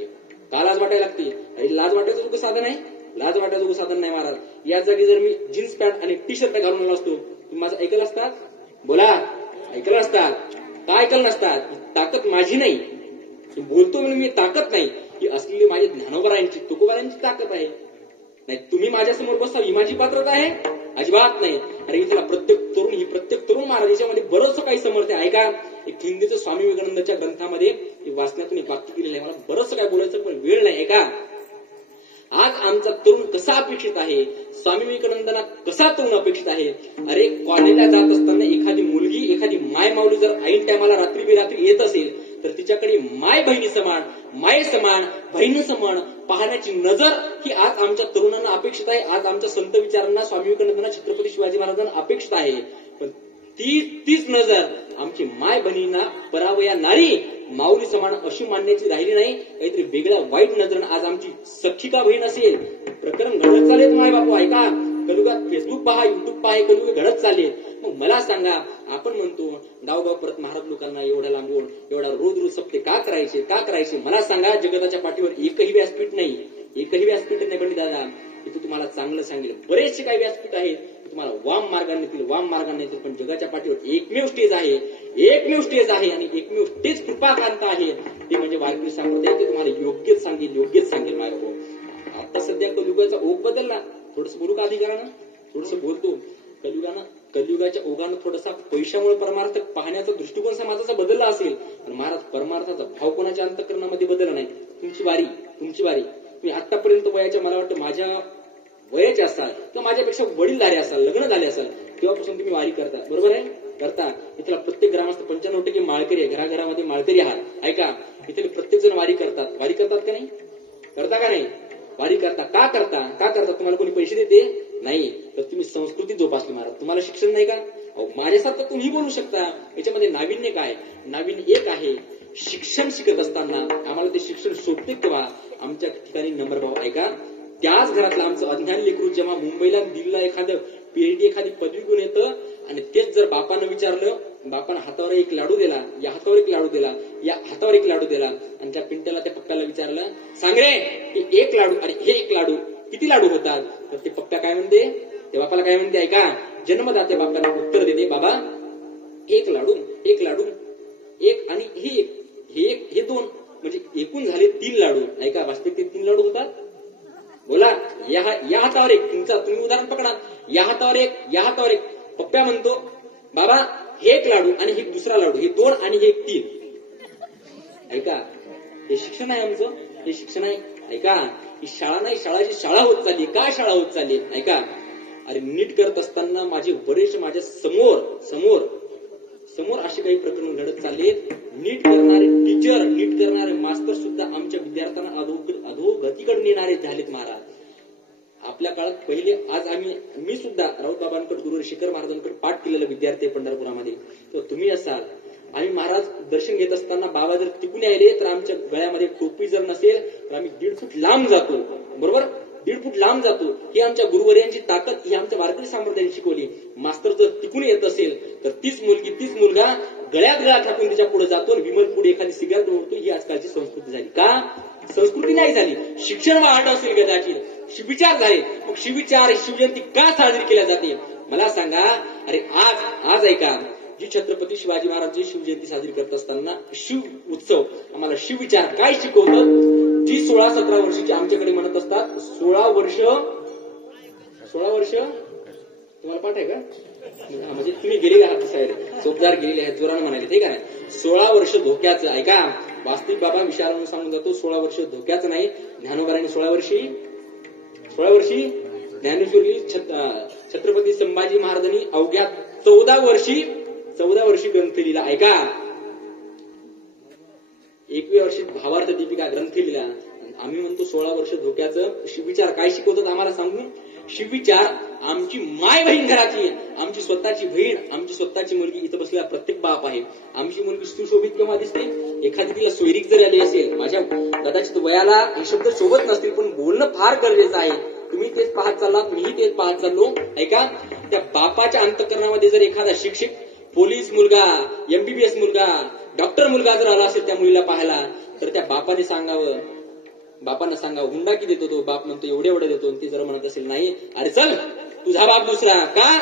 का लाज वाटायला लागते? अरे लाज वाटायचं जोगं साधन आहे? लाज वाटायचं साधन नाही महाराज. या जागी जर मी जीन्स पॅन्ट आणि टी-शर्ट घालून आलो असतो, तुम्ही माझं ऐकलं असतात? बोला, ऐकलं असतात का? ऐकलं नसतात? ताकद माझी नाही, बोलतो म्हणून मी ताकद नाही, ही असलेली माझी ज्ञानोबरायांची, तुकोबारायांची ताकद आहे. नाही तुम्ही माझ्यासमोर बसा ही माझी पात्रता आहे? अजिबात नाही. अरे इथला प्रत्येक तरुण महाराज याच्यामध्ये बरंच काही समर्थ आहे. ऐका, एक हिंदीचं स्वामी विवेकानंदाच्या ग्रंथामध्ये वाचण्यातून एक वाक्य केलेलं आहे. मला बरंच काय बोलायचं पण वेळ नाही. ऐका, आज आमचा तरुण कसा अपेक्षित आहे, स्वामी विवेकानंदांना कसा तरुण अपेक्षित आहे? अरे कॉलेजला जात असताना एखादी मुलगी, एखादी माय माऊली जर ऐन टायमाला रात्री बेरात्री येत असेल तर तिच्याकडे माय बहिणी समान, माय समान, बहिणी समान पाहण्याची नजर ही आज आमच्या तरुणांना अपेक्षित आहे. आज आमच्या संत विचारांना, स्वामी विवेकानंदांना, छत्रपती शिवाजी महाराजांना अपेक्षित आहे. पण तीच नजर आमची माय बहिणींना, परावया नारी, माऊली समान अशी मानण्याची राहिली नाही. काहीतरी वेगळ्या वाईट नजरेनं आज आमची सख्खी का बहीण असेल? प्रकरण घडत चालेल माय बापू. ऐका, कलयुगात फेसबुक पहा, युट्यूब पहा, कलयुग घडत चालले. मग मला सांगा, आपण म्हणतो गावगाव परत महाराज लोकांना एवढ्या लांबून, एवढा रोज सप्ते का करायचे? मला सांगा, जगताच्या पाठीवर एकही व्यासपीठ नाही, पंडित दादा. इथे तुम्हाला चांगलं सांगेल, बरेचसे काही व्यासपीठ आहेत तुम्हाला वाम मार्गाने येतील, पण जगाच्या पाठीवर एकमेव स्टेज आहे, आणि एकमेव स्टेज कृपाकांत आहे, ते म्हणजे वारकरी संप्रदाय. ते तुम्हाला योग्यच सांगेल माझ्या. आता सध्या कलियुगाचा ओघ बदलला. थोडस बोलू का अधिकारानं? थोडस बोलतो. कलियुगाच्या ओघानं थोडासा पैशामुळे परमार्थ पाहण्याचा दृष्टिकोन समाजाचा बदलला असेल, पण महाराज परमार्थाचा भाव कोणाच्या अंतःकरणामध्ये बदलला नाही. तुमची वारी. तुम्ही आतापर्यंत वयाच्या, मला वाटतं माझ्या वयाचे असाल किंवा माझ्यापेक्षा वडीलधारे असाल, लग्न झाले असाल, तेव्हापासून तुम्ही वारी करता, बरोबर आहे? करता. इथला प्रत्येक ग्रामस्थ 95% माळकरी आहे, घराघरामध्ये माळकरी आहात. ऐका, इथे प्रत्येक जण वारी करतात का नाही? करता का नाही? वारी करता. का करता? तुम्हाला कोणी पैसे देते? नाही. तर तुम्ही संस्कृती जोपासली महाराज. तुम्हाला शिक्षण नाही का? माझ्यासारखं तुम्ही बोलू शकता. याच्यामध्ये नाविन्य काय? नाविन्य एक आहे, शिक्षण शिकत असताना आम्हाला ते शिक्षण शोधते तेव्हा आमच्या ठिकाणी नंबर भाव. ऐका, त्याच घरातलं आमचं अज्ञान लेकरू जेव्हा मुंबईला, दिल्लीला एखादं PhD, एखादी पदवी घेऊन येतं, आणि तेच जर बापानं विचारलं, बापानं हातावर एक लाडू दिला, या हातावर एक लाडू दिला, या हातावर एक लाडू दिला, आणि त्या पिंट्याला, त्या पप्प्याला विचारलं, सांग रे, एक लाडू आणि हे एक लाडू किती लाडू होतात? तर ते पप्प्या काय म्हणते, ते बापाला काय म्हणते? ऐका, जन्मदात्या बापाला उत्तर देते, बाबा एक लाडू, एक आणि हे 2, म्हणजे एकूण झाले 3 लाडू. ऐका, वास्तविक ते 3 लाडू होतात. बोला, या हातावर एक, तुम्ही उदाहरण पकडा, या हातावर एक. पप्प्या म्हणतो, बाबा हे एक लाडू आणि हे दुसरा लाडू, हे 2 आणि हे 3. ऐका, हे शिक्षण आहे आमचं, हे शिक्षण आहे. ऐका, ही शाळा नाही, शाळा होत चालली. काय शाळा होत चालली? ऐका, अरे नीट करत असताना माझे बरेच, माझ्या समोर असे काही प्रकरण घडत चालले. नीट करणारे टीचर, नीट करणारे मास्तर सुद्धा आमच्या विद्यार्थ्यांना अधोगतीकडे नेणारे झालेत महाराज. आपल्या काळात पहिले, आज मी सुद्धा राऊत बाबांकडे, गुरु शिखर महाराजांकडे पाठ केलेला विद्यार्थी पंढरपुरामध्ये. तर तुम्ही असाल. आम्ही महाराज दर्शन घेत असताना बाबा जर टिकून यायले तर आमच्या गळ्यामध्ये टोपी जर नसेल तर आम्ही 1.5 फूट लांब जातो, बरोबर? 1.5 फूट लांब जातो. ही आमच्या गुरुवर्यांची ताकद, ही आमच्या भारतीय संप्रदायाने शिकवली. मास्तर जर टिकून येत असेल तर तीच मुलगा गळ्यात गळा टाकून तिच्या पुढे जातो, विमल पुढे एखादी सिगारेट ओढतो. ही आजकालची संस्कृती झाली. का? संस्कृती नाही झाली, शिक्षण वाढ असेल कदाचित, शिविचार झाले. मग शिविचार शिवजयंती का साजरी केल्या जाते मला सांगा. अरे आज ऐका, जी छत्रपती शिवाजी महाराजांची शिवजयंती साजरी करत असताना शिव उत्सव आम्हाला शिवविचार काय शिकवतं. जी 16-17 वर्षाची आमच्याकडे म्हणत असतात 16 वर्ष तुम्हाला पाठ आहे का? म्हणजे तुम्ही गेलेले आहात साहेब, चोपदार गेलेले आहेत, जोरानं म्हणाले ठीक आहे. 16 वर्ष धोक्याचं. ऐका, वास्तविक बाबा विशाल सांगून जातो 16 वर्ष धोक्याचं नाही. ज्ञानोबारांनी 16 वर्षी ज्ञानेश्वरी छत्रपती संभाजी महाराजांनी अवघ्या 14 वर्षी ग्रंथ लिहिला. ऐका, 21व्या वर्षी भावार्थ दीपिका ग्रंथ लिहिला. आम्ही म्हणतो 16 वर्ष धोक्याचं. शिवविचार काय शिकवतात आम्हाला सांगू. शिवविचार आमची माय बहीण घराची, आमची स्वतःची बहीण, आमची स्वतःची मुलगी, इथं बसलेला प्रत्येक बाप आहे. आमची मुलगी सुशोभित केव्हा दिसते. एखादी तिला सोयरीक जरी आली असेल, माझ्या कदाचित वयाला हे शब्द शोभत नसतील, पण बोलणं फार गरजेचं आहे. तुम्ही तेच पाहत चाललात, मीही तेच पाहत चाललो. ऐका, त्या बापाच्या अंतःकरणामध्ये जर एखादा शिक्षक, पोलीस मुलगा, MBBS मुलगा, डॉक्टर मुलगा जर आला असेल त्या मुलीला पाहायला, तर त्या बापाने सांगावं हुंडा किती देतो तो. बाप म्हणतो एवढे देतो. ते जर म्हणत असेल नाही, अरे चल तुझा बाप दुसरा. का?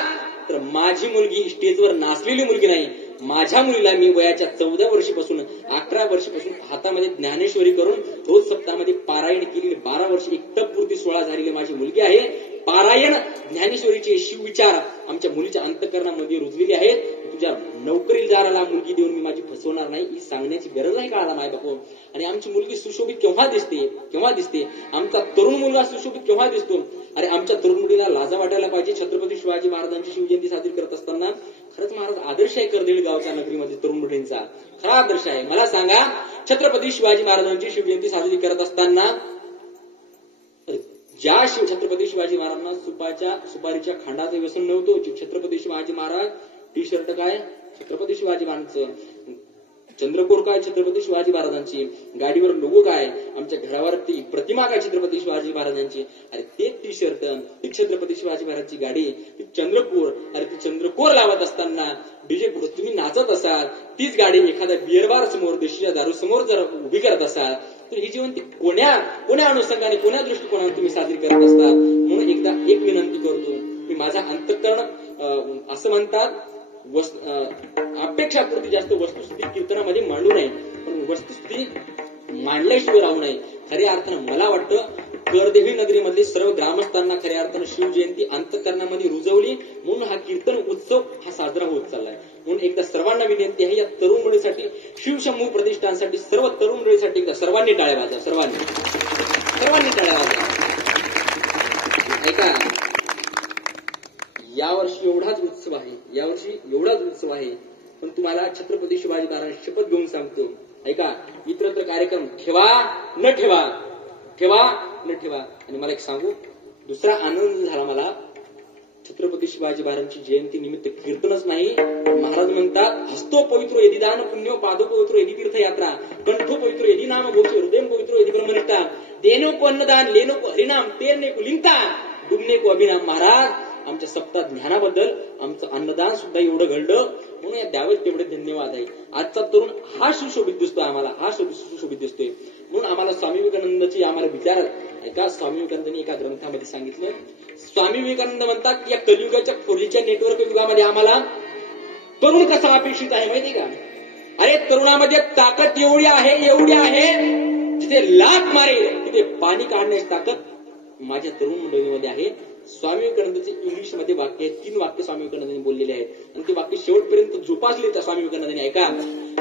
तर माझी मुलगी स्टेजवर नाचलेली मुलगी नाही. माझ्या मुलीला मी वयाच्या 14 वर्षापासून 11 वर्षापासून हातामध्ये ज्ञानेश्वरी करून रोज सप्ताहामध्ये पारायण केलेली 12 वर्ष एकटपुरती 16 झालेली माझी मुलगी आहे. पारायण ज्ञानेश्वरीचे शिवविचार आमच्या मुलीच्या अंतःकरणामध्ये रुजलेले आहेत. तुझ्या नोकरीदाराला मुलगी देऊन मी माझी फसवणार नाही ही सांगण्याची गरज आहे काळाला माय बापू. आणि आमची मुलगी सुशोभित केव्हा दिसते. आमचा तरुण मुलगा सुशोभित केव्हा दिसतो. अरे आमच्या तरुण मुलीला लाजा वाटायला पाहिजे. छत्रपती शिवाजी महाराजांची शिवजयंती साजरी करत असताना खरंच महाराज आदर्श आहे. करदेळ गावच्या नगरीमध्ये तरुण मुलींचा खरा आदर्श आहे. मला सांगा, छत्रपती शिवाजी महाराजांची शिवजयंती साजरी करत असताना ज्या छत्रपती शिवाजी महाराजांना सुपारीच्या खांडाचं व्यसन नव्हतं. छत्रपती शिवाजी महाराज टी शर्ट काय छत्रपती शिवाजी महाराजांचं, चंद्रकोर काय छत्रपती शिवाजी महाराजांची, गाडीवर लोगो काय, आमच्या घरावरती प्रतिमा काय छत्रपती शिवाजी महाराजांची. अरे ते टी शर्ट, ती छत्रपती शिवाजी महाराजांची गाडी, ती चंद्रकोर. अरे ती चंद्रकोर लावत असताना डीजे पुढे तुम्ही नाचत असाल, तीच गाडी एखाद्या बिअर बार समोर, देशीच्या दारू समोर जर उभी करत असाल, तर ही जीवन ती कोण्या अनुषंगाने, कोण्या दृष्टिकोनाने तुम्ही साजरी करत असतात. म्हणून एकदा एक विनंती करतो, मी माझा अंतःकरण असं म्हणतात अपेक्षापूर्ती जास्त वस्तुस्थिती कीर्तनामध्ये मांडू नये, पण वस्तुस्थिती मांडल्याशिवाय राहू नये. खऱ्या अर्थानं मला वाटतं करदेवी नगरीमधले सर्व ग्रामस्थांना खऱ्या अर्थानं शिवजयंती अंतःकरणामध्ये रुजवली, म्हणून हा कीर्तन उत्सव हा साजरा होत चाललाय. म्हणून एकदा सर्वांना विनंती आहे, या तरुण मुलीसाठी, शिवशंभू प्रतिष्ठानसाठी, सर्व तरुण मुलीसाठी एकदा सर्वांनी टाळ्या वाजवा. सर्वांनी टाळ्या वाजवा. ऐका, यावर्षी एवढाच उत्सव आहे, पण तुम्हाला छत्रपती शिवाजी महाराज शपथ घेऊन सांगतो. ऐका, इतरत्र कार्यक्रम ठेवा न ठेवा. आणि मला एक सांगू, दुसरा आनंद झाला मला, छत्रपती शिवाजी महाराजांची जयंती निमित्त कीर्तनच नाही, महाराज म्हणतात हस्तो पवित्र यदि दान पुण्यो, पादो पवित्र यदि तीर्थयात्रा, कंठो पवित्र यदि नाम भोचे, हृदय पवित्र यदि ब्रह्मनिष्ठा, देनो को अन्नदान, लेनो को हरिनाम, तेरने को लिंगता, डुबने को अभिनाम. महाराज आमच्या सप्ताह ज्ञानाबद्दल आमचं अन्नदान सुद्धा एवढं घडलं, म्हणून या द्यावेत तेवढे धन्यवाद आहे. आजचा तरुण हा सुशोभित दिसतोय, आम्हाला हा सुशोभित दिसतोय. म्हणून आम्हाला स्वामी विवेकानंदाची आम्हाला विचार ऐका. स्वामी विवेकानंदांनी एका ग्रंथामध्ये सांगितलं, स्वामी विवेकानंद म्हणतात की या कलियुगाच्या 4Gच्या नेटवर्क युगामध्ये आम्हाला तरुण कसा अपेक्षित आहे माहिती का. अरे तरुणामध्ये ताकद एवढी आहे जिथे लाथ मारेल तिथे पाणी काढण्याची ताकद माझ्या तरुण मंडळीमध्ये आहे. स्वामी विवेकानंदांचे इंग्लिशमध्ये वाक्य 3 वाक्य स्वामी विवेकानंदांनी बोललेले आहेत, आणि ते वाक्य शेवटपर्यंत जोपासले त्या स्वामी विवेकानंदांनी. ऐका,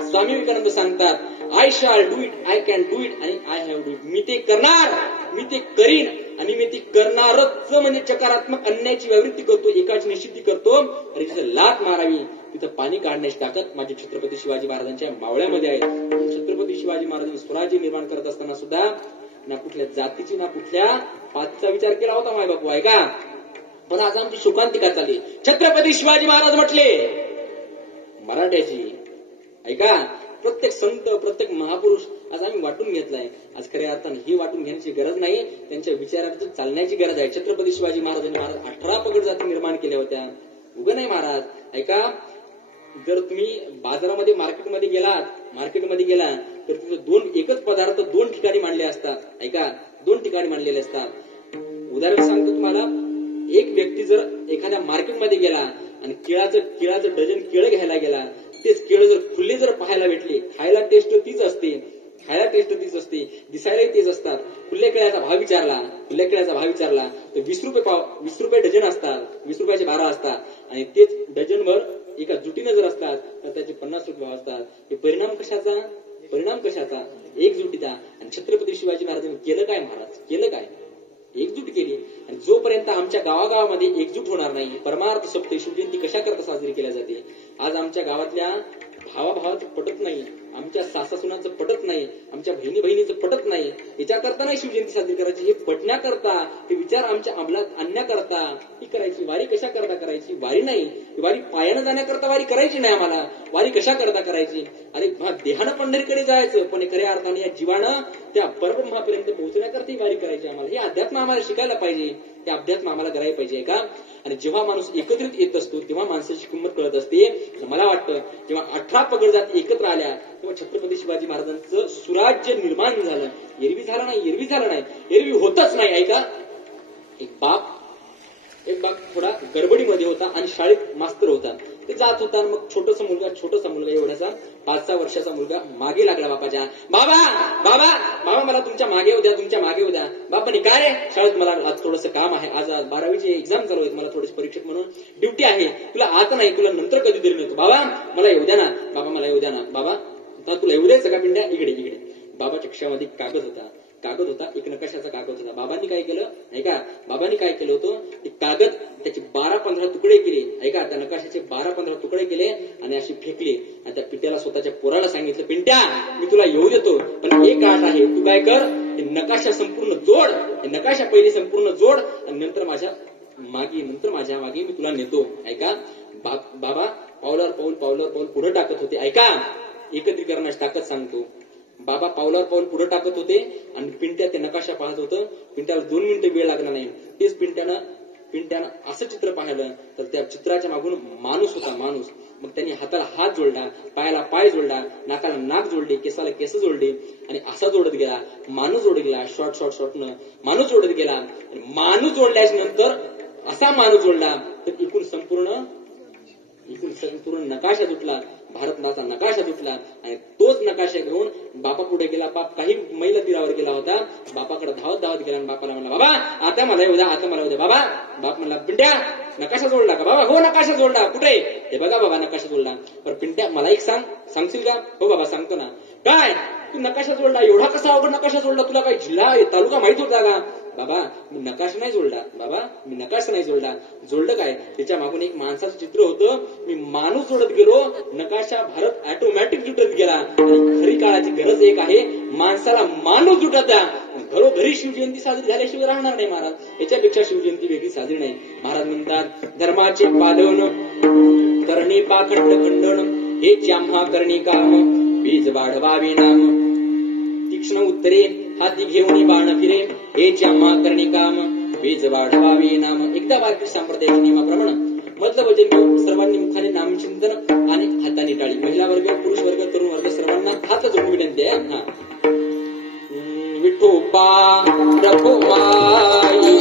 स्वामी विवेकानंद सांगतात, I shall do it, I can do it आणि आय हॅव डू इट. मी ते करणार, मी ते करीन आणि मी ते करणारच. म्हणजे सकारात्मक अन्यायाची व्यावृत्ती करतो, एकाची निश्चिती करतो, आणि जिथे लाथ मारावी तिथं पाणी काढण्याची ताकद माझ्या छत्रपती शिवाजी महाराजांच्या मावळ्यामध्ये आहे. छत्रपती शिवाजी महाराजांनी स्वराज्य निर्माण करत असताना सुद्धा ना कुठल्या जातीची ना कुठल्या पाचचा विचार केला होता माय बापू. ऐका, पण आज आमची शोकांतिका चालली. छत्रपती शिवाजी महाराज म्हटले मराठ्याची. ऐका, प्रत्येक संत, प्रत्येक महापुरुष आज आम्ही वाटून घेतलाय. आज खऱ्या अर्थानं ही वाटून घेण्याची गरज नाही, त्यांच्या विचारात चालण्याची गरज आहे. छत्रपती शिवाजी महाराजांनी 18 पगड जाती निर्माण केल्या होत्या. उगं नाही महाराज. ऐका, जर तुम्ही बाजारामध्ये मार्केटमध्ये गेला तर तिथे एकच पदार्थ 2 ठिकाणी मांडले असतात. ऐका, 2 ठिकाणी मांडलेले असतात. उदाहरण सांगतो तुम्हाला. एक व्यक्ती जर एखाद्या मार्केटमध्ये गेला आणि केळाचं डझन केळं घ्यायला गेला, तेच केळं जर खुले जर पाहायला भेटले, खायला टेस्ट तीच असते, दिसायलाही तेच असतात. खुल्या केळ्याचा भाव विचारला तर 20 रुपये डझन असतात, 20 रुपयाचे 12 असतात. आणि तेच डझनभर एका जुटीनं जर असतात तर त्याचे 50 रुपये भाव असतात. हे परिणाम कशाचा? एकजुटीचा. आणि छत्रपती शिवाजी महाराजांनी केलं काय महाराज? केलं काय? एकजूट केली. आणि जोपर्यंत आमच्या गावागावामध्ये एकजूट होणार नाही, परमार्थ सप्ते शिवजयंती कशा करता साजरी केल्या जाते? आज आमच्या गावातल्या भावाभावाचं पटत नाही, आमच्या सासासुनाचं पटत नाही, आमच्या बहिणीचं पटत नाही. याच्या करता नाही शिवजयंती साजरी करायची, हे पटण्याकरता, हे विचार आमच्या अंमलात आणण्याकरता ही करायची. वारी कशा करता करायची? वारी नाही, वारी पायानं जाण्याकरता वारी करायची नाही. आम्हाला वारी कशा करता करायची? अरे देहानं पंढरीकडे जायचं, पण खऱ्या अर्थाने या जीवानं त्या परब्रह्मापर्यंत पोहोचण्याकरता ही वारी करायची. आम्हाला हे अध्यात्म आम्हाला शिकायला पाहिजे, हे अध्यात्म आम्हाला करायला पाहिजे का? आणि जेव्हा माणूस एकत्रित येत असतो तेव्हा माणसाची किंमत कळत असते. मला वाटतं जेव्हा 18 पगड जाती एकत्र आल्या तेव्हा छत्रपती शिवाजी महाराजांचं सुराज्य निर्माण झालं. एरवी झालं नाही, एरवी होतच नाही. ऐका, एक बाप थोडा गडबडीमध्ये होता आणि शाळेत मास्तर होता. ते जात होता. मग छोटासा मुलगा एवढ्याचा 5-6 वर्षाचा मुलगा मागे लागला बापाच्या. बाबा मला तुमच्या मागे येऊ द्या. बापाने काय रे? शाळेत मला आज थोडंसं काम आहे, आज 12वीची एक्झाम चालू आहे, मला थोडीशी परीक्षक म्हणून ड्युटी आहे, तुला आता नाही, तुला नंतर कधीतरी मिळतो. बाबा मला येऊ द्या ना. बाबा तुला येऊ द्यायचं का पिंड्या? इकडे. बाबाच्या खिशामध्ये कागद होता, एक नकाशाचा कागद होता. बाबांनी काय केलं होतं, ते कागद त्याचे 12-15 तुकडे केले. ऐका, त्या नकाशाचे 12-15 तुकडे केले आणि अशी फेकले. आणि त्या पिंट्याला स्वतःच्या पोराला सांगितलं, पिंट्या मी तुला येऊ देतो, पण एक आठ आहे, तू काय कर, हे नकाशा संपूर्ण जोड, आणि नंतर माझ्या मागे मी तुला नेतो. ऐका, बाबा पावलावर पाऊल पुढे टाकत होते. ऐका, एकत्रीकरणाची ताकद सांगतो. बाबा पावलावर पाऊल पुढे टाकत होते आणि पिंट्या ते नकाशा पाहत होतं. पिंट्याला 2 मिनिटं वेळ लागला नाही. तेच पिंट्यानं असं चित्र पाहिलं तर त्या चित्राच्या मागून माणूस होता. मग त्यांनी हाताला हात जोडला, पायाला पाय जोडला, नाकाला नाक जोडले, केसाला केस जोडले आणि असा जोडत गेला. माणूस जोडत गेला, शॉर्टनं माणूस जोडत गेला. माणूस जोडल्याच्या नंतर असा माणूस जोडला तर एकूण संपूर्ण नकाशा तुटला, भारताचा नकाशा तुटला. आणि तोच नकाशा घेऊन बापा पुढे गेला. बाप काही मैल तीरावर गेला होता. बापाकडे धावत गेला आणि बापाला म्हणला, बाबा आता मला येऊ द्या. बाप म्हणला, पिंट्या नकाशा जोडला का? बाबा हो नकाशा जोडला. कुठे? हे बघा बाबा नकाशा जोडला. पण पिंट्या मला एक सांगशील का? हो बाबा सांगतो ना. काय तू नकाशा जोडला? एवढा कसा अवघड नकाशा जोडला? तुला काही जिल्हा तालुका माहित होता का? बाबा मी नकाशा नाही जोडला. जोडलं काय? त्याच्या मागून एक माणसाचं चित्र होतं. मी माणूस जोडत गेलो, नकाशा भारत ऑटोमॅटिक जुटत गेला. आणि खरी काळाची गरज एक आहे, माणसाला माणूस जुटत द्या. घरोघरी शिवजयंती साजरी झाल्याशिवाय राहणार नाही महाराज. याच्यापेक्षा शिवजयंती वेगळी साजरी नाही. महाराज म्हणतात, धर्माचे पालन करणे पाखंड खंडन, हे आम्हा करणे काम, बीज वाढवावे नाम. तीक्ष्ण उत्तरे हाती घेऊन बाण फिरे, हे आम्हा करणे काम, बीज वाढवावे नाम. एकदा वारकरी संप्रदायाच्या नियमाप्रमाणे मतलब वचन घेऊन सर्वांनी मुखाने नामचिंतन आणि हाताने टाळी. महिला वर्ग, पुरुष वर्ग, तरुण वर्ग सर्वांना हात जोडून विनंती आहे. विठोबा रखुमाई,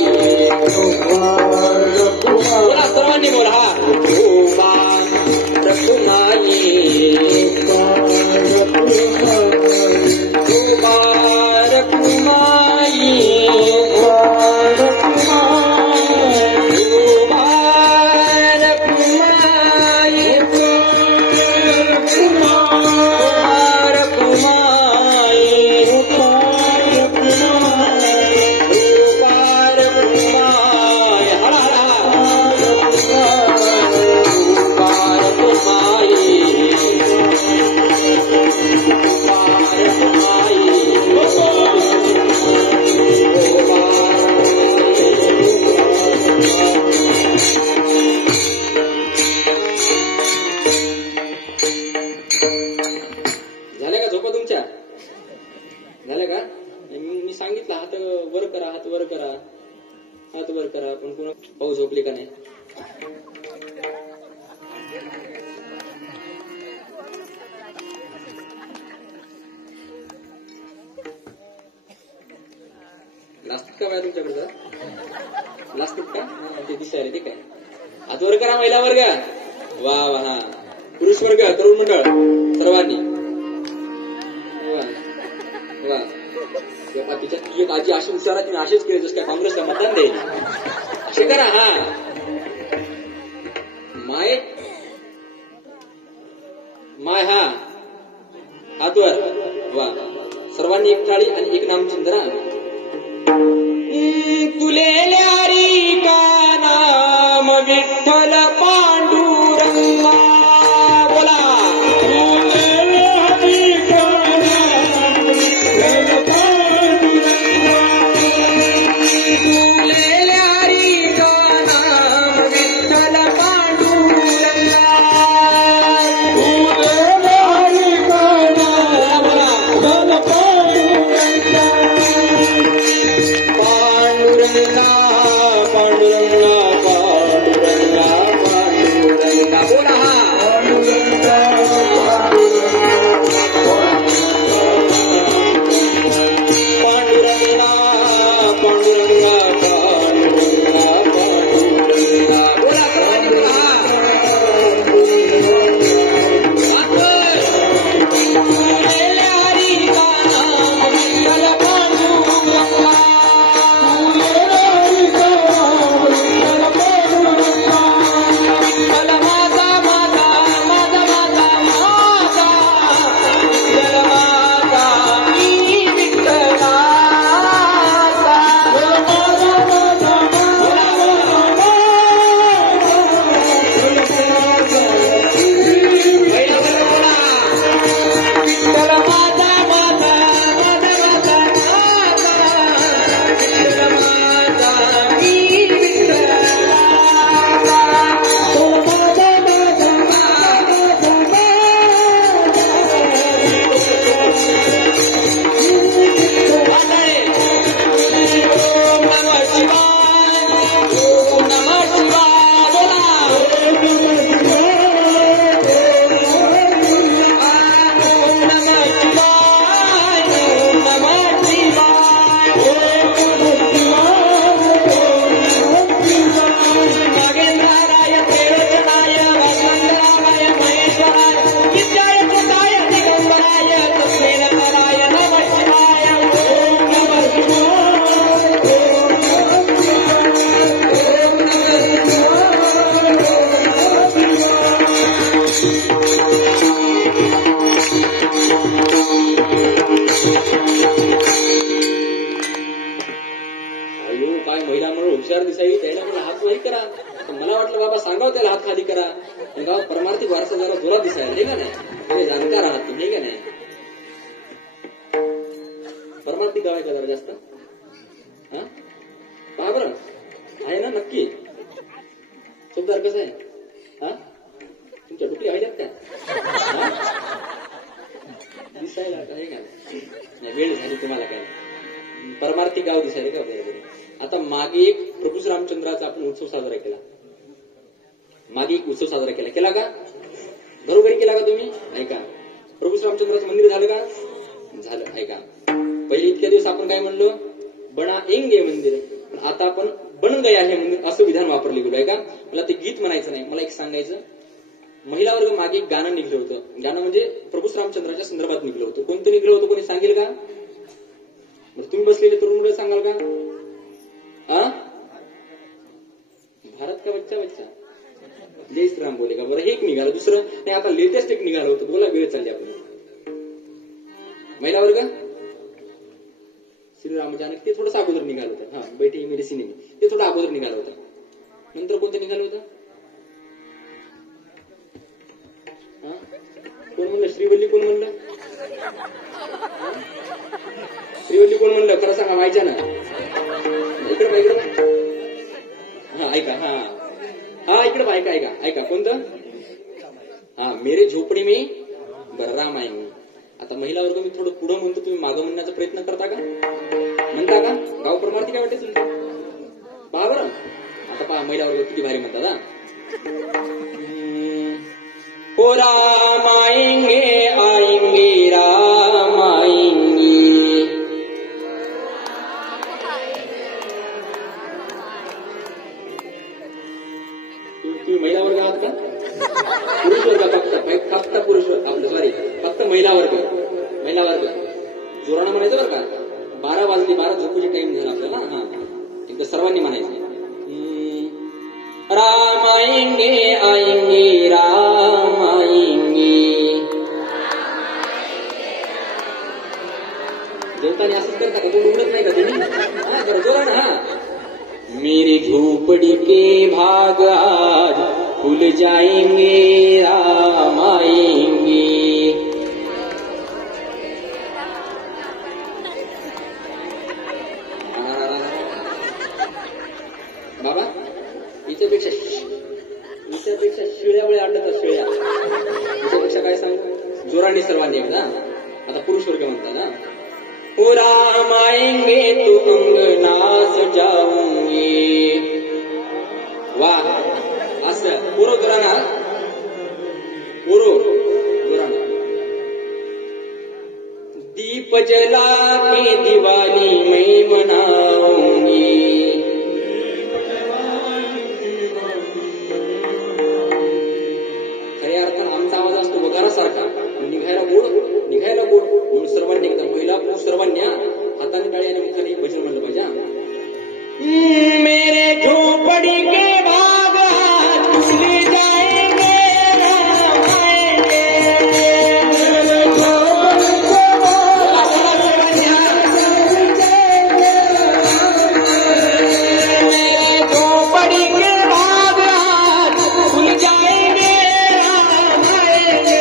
बोला सर्वांनी बोला. विठोबा रखुमाई, पाहू झोपली का नाही. लास्टिक का बाय तुमच्याकडे लास्टिक का ते दिसायला ते काय हात वर करा महिला वर्ग वा वा हा पुरुष वर्ग तरुण मंडळ सर्वांनी वा वा तिच्या तुझी एक आजी अशी हुशार तिने असेच केले जस काय काँग्रेसला मतदान देईल असे करा. हा माय माय हा हातवर वा सर्वांनी एक टाळी आणि एक नामचिंद्रा. तुलेल्यारी का नाम विठ्ठल पांडुरंगा बोला तुलेल्यारी का नाम विठ्ठल पांडुरंगा तुलेल्यारी का नाम विठ्ठल पांडुरंगा तुलेल्यारी का नाम विठ्ठल पांडुरंगा पांडुरंगा पांडुरंगा पांडुरंगा पांडुरंगा बोला पांडुरंगा पांडुरंगा पांडुरंगा पांडुरंगा पांडुरंगा बोला हुशार दिसावी त्याला मला हात नाही करा. मला वाटलं बाबा सांगाव त्याला हात खाली करा. गाव परमार्थिक वारसा जरा जोरात दिसायला नाही का नाही तुम्ही जाणकार आहात तुम्ही का नाही. परमार्थिक गाव आहे का जरा जास्त हा पहा बरं आहे ना नक्की शब्दार कसं आहे हा तुमच्या डुकली आहेत का दिसायला काय का नाही वेळ झाली तुम्हाला काय परमार्थिक गाव दिसायला का बरोबर. आता मागे एक प्रभू रामचंद्राचा आपण उत्सव साजरा केला. मागे एक उत्सव साजरा केला का घरोघरी केला का तुम्ही ऐका. प्रभू रामचंद्राचं मंदिर झालं का झालं ऐका. पहिले इतक्या दिवस आपण काय म्हणलो बनाएंगे मंदिर पण आता आपण बन गया हे मंदिर असं विधान वापरले गेलो आहे का. मला ते गीत म्हणायचं नाही मला एक सांगायचं. महिला वर्ग मागे एक गाणं निघलं होतं. गाणं म्हणजे प्रभू रामचंद्राच्या संदर्भात निघलं होतं. कोणतं निघलं होतं कोणी सांगेल का. तुम्ही बसलेले तरुण मुलं सांगाल का. भारत का बच्चा बच्चा जय श्रीराम बोले का बरं. हे एक निघालं दुसरं नाही आता लेटेस्ट एक निघालं होतं. बोला वेळ चालली आपण. महिला वर्ग श्रीराम जानक ते थोडंसं अगोदर निघालं होतं. हा बैठी मेडिसिन ते थोडं अगोदर निघालं होतं. नंतर कोणतं निघालं होतं कोण म्हणलं श्रीवल्ली कोण म्हणलं श्रीवल्ली कोण म्हणलं खरं सांगा व्हायच्या ना इकडे इकडे हा ऐका हा हा इकडे ऐका ऐका ऐका कोणतं हा मेरे झोपडी मी राम आहे मी. आता महिला वर्ग मी थोडं पुढं म्हणतो तुम्ही मागं म्हणण्याचा प्रयत्न करता का म्हणता का गाव परमार्थी काय वाटते तुमचं पहा बरं. आता पहा महिलावर्ग किती भारी म्हणतात हा. ओ राम आएंगे आएंगे राम आएंगे. तुम्ही महिला वर्ग आहात का? पुरुष वर्ग फक्त पुरुष आपलं सॉरी फक्त महिला वर्ग जोरानं म्हणायचं बरं का. 12 वाजले 12 झोपूचे टाइम झाला आपल्याला. हा एकदा सर्वांनी म्हणायचं राम आएंगे आएंगे राम आएंगे. जेवताना असंच करता का? कोण उघडत नाही का तुम्ही? हा जरा जोरानं. हा मेरी झोपड़ी के भाग आज खुल जाएंगे राम आएंगे. बाबा हिच्यापेक्षा शिळ्या वेळी आढळतात. शिळ्या हिच्यापेक्षा काय सांगू? जोराने सर्वांनी एकदा. आता पुरुष वर्ग म्हणतात ना. ओ राम आएंगे तो अंगना सजाऊंगी. वा असं पुरो जोराना पुरो जोराना. दीप जला के दिवाली मैं मनाऊंगी. खऱ्या अर्थानं आमचा आवाज असतो वगारासारखा. निघायला गोड म्हणून सर्वांनी एकदा महिला पुरुष सर्वांनी हाताने टाळी आणि मुखाने भजन म्हणलं पाहिजे. मेरे झोपड़ी के भाग खुल जाएंगे राम आएंगे. झोपड़ी के भाग खुल जाएंगे राम आएंगे.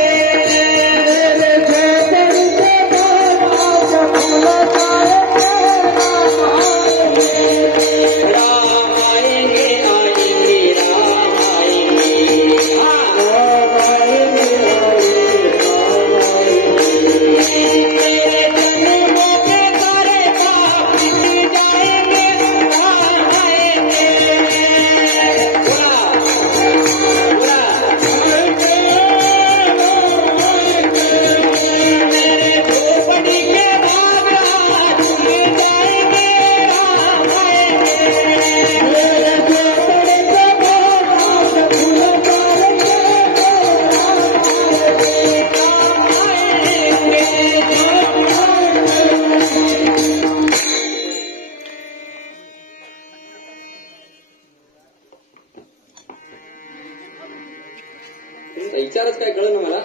विचारच काय कळलं ना मला.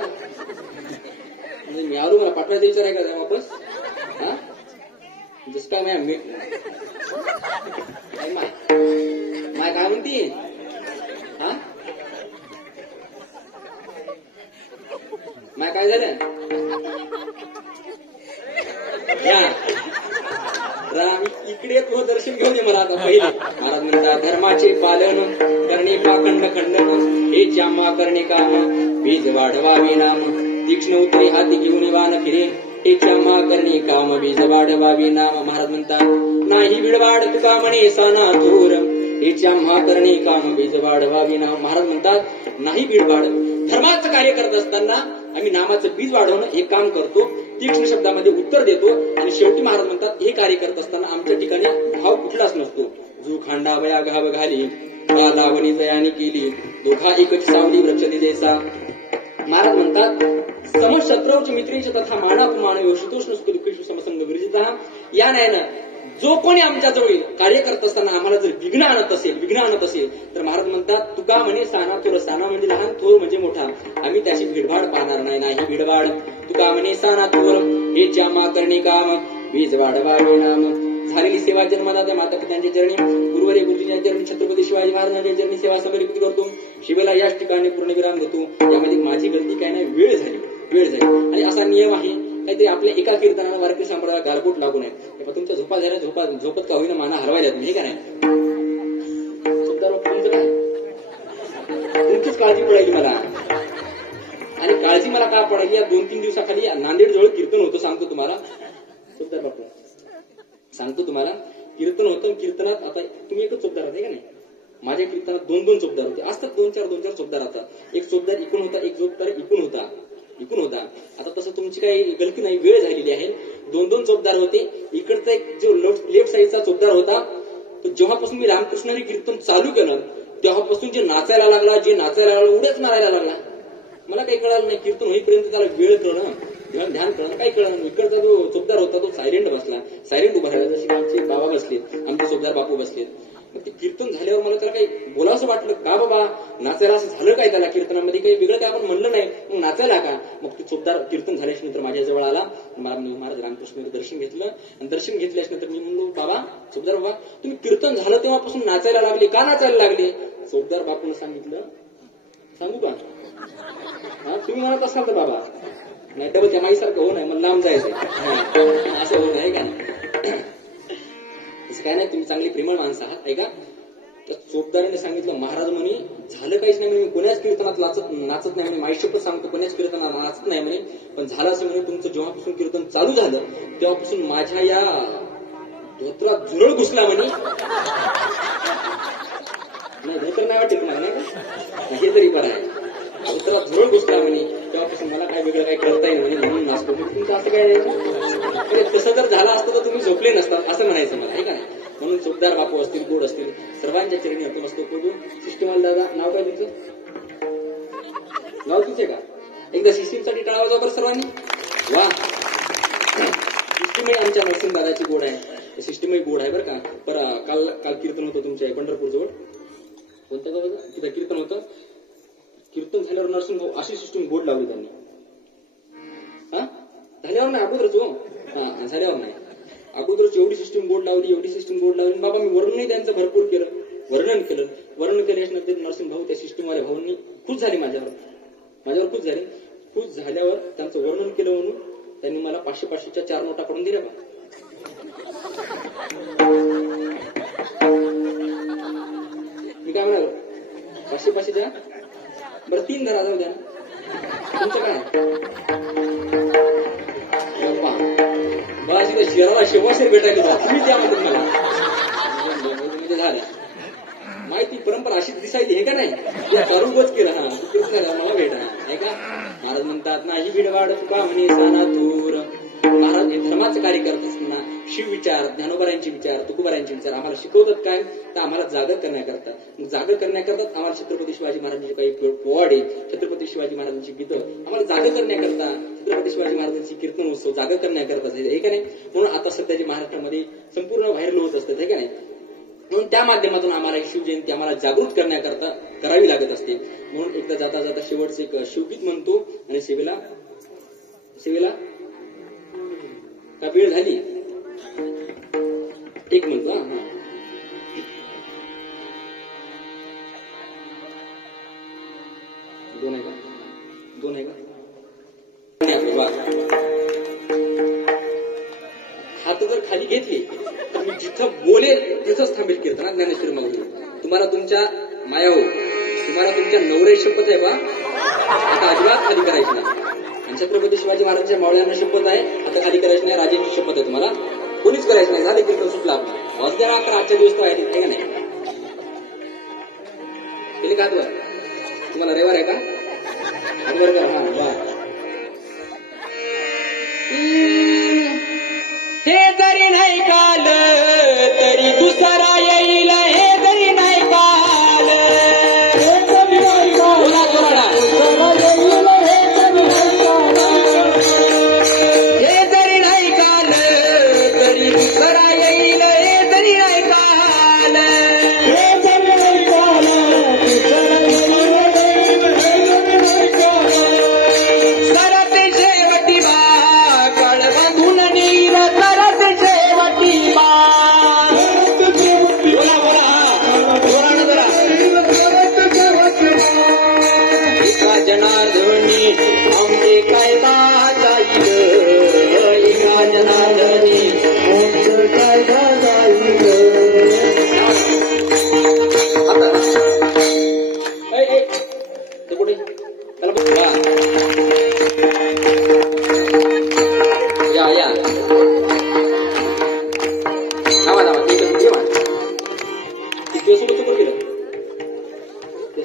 म्हणजे मी आलो मला पाठवायचा विचार आहे का वापस? हा जस काय माय काय म्हणती? हा माय काय झालं? या इकडे तो दर्शन घेऊन ये मला आता पहिले. महाराज म्हणतात धर्माचे पालन करणे पाखंड खंडन हे चामा करणे काम बीज वाढवावे नाम तीक्ष्ण उतरे हाती घेऊन वान फिरे हे चामा करणे काम बीज वाढवावे नाम. महाराज म्हणतात नाही बिडवाड तुका म्हणे साना थोर हे चामा करणे काम बीज वाढवावे नाम. महाराज म्हणतात नाही बिडवाड. धर्माचं कार्य करत असताना आम्ही नामाचं बीज वाढवणं हे काम करतो. तीक्ष्ण शब्दामध्ये उत्तर देतो आणि शेवटी महाराज म्हणतात हे कार्य करत असताना आमच्या ठिकाणी भाव कुठलाच नसतो. जो खांडा वया घाव घाली लावणी जयानी केली दोघा एकच सावली वृक्ष दिलेसा. महाराज म्हणतात समशत्रूच मित्रीच तथा मानापमान योषितोष्ण सुखेषु समसंग विरजिता. या न्यायानं जो कोणी आमच्या जवळ कार्य करत असताना आम्हाला जर विघ्न आणत असेल तर महाराज म्हणतात तुका म्हणे साना थोर. साना म्हणजे लहान, थोर म्हणजे मोठा. आम्ही त्याची भिडभाड पाहणार नाही भिडभाड. तुका म्हणे साना थोर हे चामा करणे काम बीज वाढवावे नाम. झालेली सेवा जन्मदाता माता पित्यांच्या चरणी गुरुवारी गुरुजींच्या चरणी छत्रपती शिवाजी महाराजांच्या चरणी सेवा समर्पित करतो. शिवेला याच ठिकाणी पूर्णविराम देतो. यामध्ये माझी गलती काय नाही, वेळ झाली आणि असा नियम आहे. काहीतरी आपल्या एका कीर्तनाला वारकरी संप्रदायाला गालबोट लागू नये. तुमच्या झोपा झाल्या झोपत का होईना माना हलवायला तुम्ही हे का नाही. तुमचं काय तुमचीच काळजी पडायची मला. आणि काळजी मला का पडायची? या 2-3 दिवसाखाली नांदेड जवळ कीर्तन होतं. सांगतो तुम्हाला चोपदार बापू कीर्तन होतं. कीर्तनात आता तुम्ही एकच चोपदार आहे का नाही? माझ्या कीर्तनात 2-2 चोपदार होते. असतात 2-4 चोपदार. आता एक चोपदार इकून होता, एक चोपदार इकून होता. आता तसं तुमची काही गलती नाही, वेळ झालेली आहे. 2-2 चोपदार होते. इकडचा एक जो लेफ्ट साईडचा चोपदार होता तो जेव्हापासून मी रामकृष्ण हरी कीर्तन चालू केलं तेव्हापासून जे नाचायला लागला उड्याच मारायला लागला. मला काही कळालं नाही. कीर्तन होईपर्यंत त्याला वेळ कळणं, ध्यान कळणं काही कळलं नाही. इकडचा जो चोपदार होता तो सायलेंट उभा राहिला. जसे आमचे बाबा बसलेत, आमचे चोपदार बापू बसलेत. मग ते कीर्तन झाल्यावर मला त्याला काही बोलावंसं वाटलं. का बाबा नाचायला असं झालं काय? त्याला कीर्तनामध्ये काही वेगळं काय आपण म्हणलं नाही, मग नाचायला का? मग ते चोपदार कीर्तन झाल्याच्या नंतर माझ्या जवळ आला. महाराज रामकृष्ण दर्शन घेतलं आणि दर्शन घेतल्याच्या नंतर मी म्हणलो, बाबा चोपदार बाबा तुम्ही कीर्तन झालं तेव्हापासून नाचायला लागले, का नाचायला लागले? चोपदार बापून सांगितलं, सांगू का? हा तुम्ही म्हणत असाल तर बाबा, नाही तर त्या माईसारखं हो नाही, मला लांब जायचंय असं हो नाही का? तसं काय नाही, तुम्ही चांगली प्रेमळ माणसं आहात. ऐका, त्या चोपदाराने सांगितलं, महाराज म्हणे झालं काहीच नाही म्हणे, कोण्याच कीर्तनात नाचत नाही म्हणे, माईशपथ सांगतो कोण्याच कीर्तनात नाचत नाही म्हणे, पण झालं असं म्हणे तुमचं जेव्हापासून कीर्तन चालू झालं तेव्हापासून माझ्या या धोत्रात झुरळ घुसला म्हणे. नाही धोत्र नाही वाटत मला, नाही का? हे तरी बरं आहे. धोत्रात झुरळ घुसला म्हणे तेव्हापासून मला काय वेगळं काय करता येईल म्हणे, म्हणून नाचतो. तुमचं असं काय नाही, तसं जर झालं असतं तर तुम्ही झोपले नसतात असं म्हणायचं मला, आहे का? म्हणून चोपदार बापू असतील, गोड असतील, सर्वांच्या चरणी आपण असतो. सिस्टीमवाला दादा, नाव काय तुमचं? नाव तुमचे का? एकदा सिस्टीमसाठी टाळा वाजवा बरं सर्वांनी. वा, सिस्टीमही आमच्या नरसिंह दादाची गोड आहे, सिस्टीमही गोड आहे बरं का. बरं, काल कीर्तन होतं तुमच्या पंढरपूर जवळ, कोणत्या गावाचं तिथं कीर्तन होतं. कीर्तन झाल्यावर नरसिंह भाऊ अशी सिस्टीम गोड लावली त्यांनी. हा झाल्यावर नाही, अगोदरच हो. हा झाल्यावर नाही, अगोदरच एवढी सिस्टीम गोड लावली. बाबा मी वर्णनही त्यांचं भरपूर केलं, वर्णन केल्यानंतर नरसिंह भाऊ त्या सिस्टीमवाल्या भाऊंनी खुश झाले, माझ्यावर खुश झाले. खुश झाल्यावर त्यांचं वर्णन केलं म्हणून त्यांनी मला 500-500च्या 4 नोटा काढून दिल्या. मी काय म्हणालो, 500-500च्या बरं 3 धरा, जाऊ द्या. तुमचं काय शहराला शेवाशेर भेटायला जा, तुम्ही त्यामध्ये मला म्हणजे झाल्या. माहिती परंपरा अशीच दिसायची, हे का नाही? करूनच केलं. हा मला भेटा, आहे का? महाराज म्हणतात, नाही भिडवाड तुका म्हणे साना थोर. महाराज हे धर्माचं कार्य करत असताना शिवविचार, ज्ञानोबारायांचे विचार, तुकोबारायांचे विचार आम्हाला शिकवतात. काय तर आम्हाला जागर करण्याकरता. जागर करण्याकरता आम्हाला छत्रपती शिवाजी महाराजांचे काही पोवाडे, छत्रपती शिवाजी महाराजांची गीतं आम्हाला जागर करण्याकरता, छत्रपती शिवाजी महाराजांची कीर्तन उत्सव जागर करण्याकरता, हे का नाही? म्हणून आता सध्या जे महाराष्ट्रामध्ये संपूर्ण व्हायरल होत असतात, हे का नाही? म्हणून त्या माध्यमातून आम्हाला शिवजयंती आम्हाला जागृत करण्याकरता करावी लागत असते. म्हणून एकदा जाता जाता शेवटचे एक शिवगीत म्हणतो आणि सेवेला का वेळ झाली एक म्हणतो. हा दोन आहे का? हात जर खाली घेतली तर मी जिथं बोलेल तिथंच थांबेल कीर्तना. ज्ञानेश्वर माऊली, तुम्हाला तुमच्या मायावर, तुम्हाला तुमच्या नवऱ्याची शपथ आहे बा, आता अजिबात खाली करायची नाही. आणि छत्रपती शिवाजी महाराजांच्या मावळ्यांना शपथ आहे, आता खाली करायची नाही. राजेंची शपथ आहे, तुम्हाला कोणीच करायचं नाही. झाले कीर्तन सुटला आपला. वाजल्या अकरा, आजच्या दिवस तो आहे का नाही? केली का तुम्हाला रविवार आहे का? बरोबर. हा वा, हे जरी नाही काल तरी दुसरा येईल, हे जरी नाही काल, हे जरी नाही काल, हे जरी नाही काल तरी दुसरा येईल, हे जरी नाही काल, हे जरी नाही काल दुसरा येईल, हे जरी नाही काल.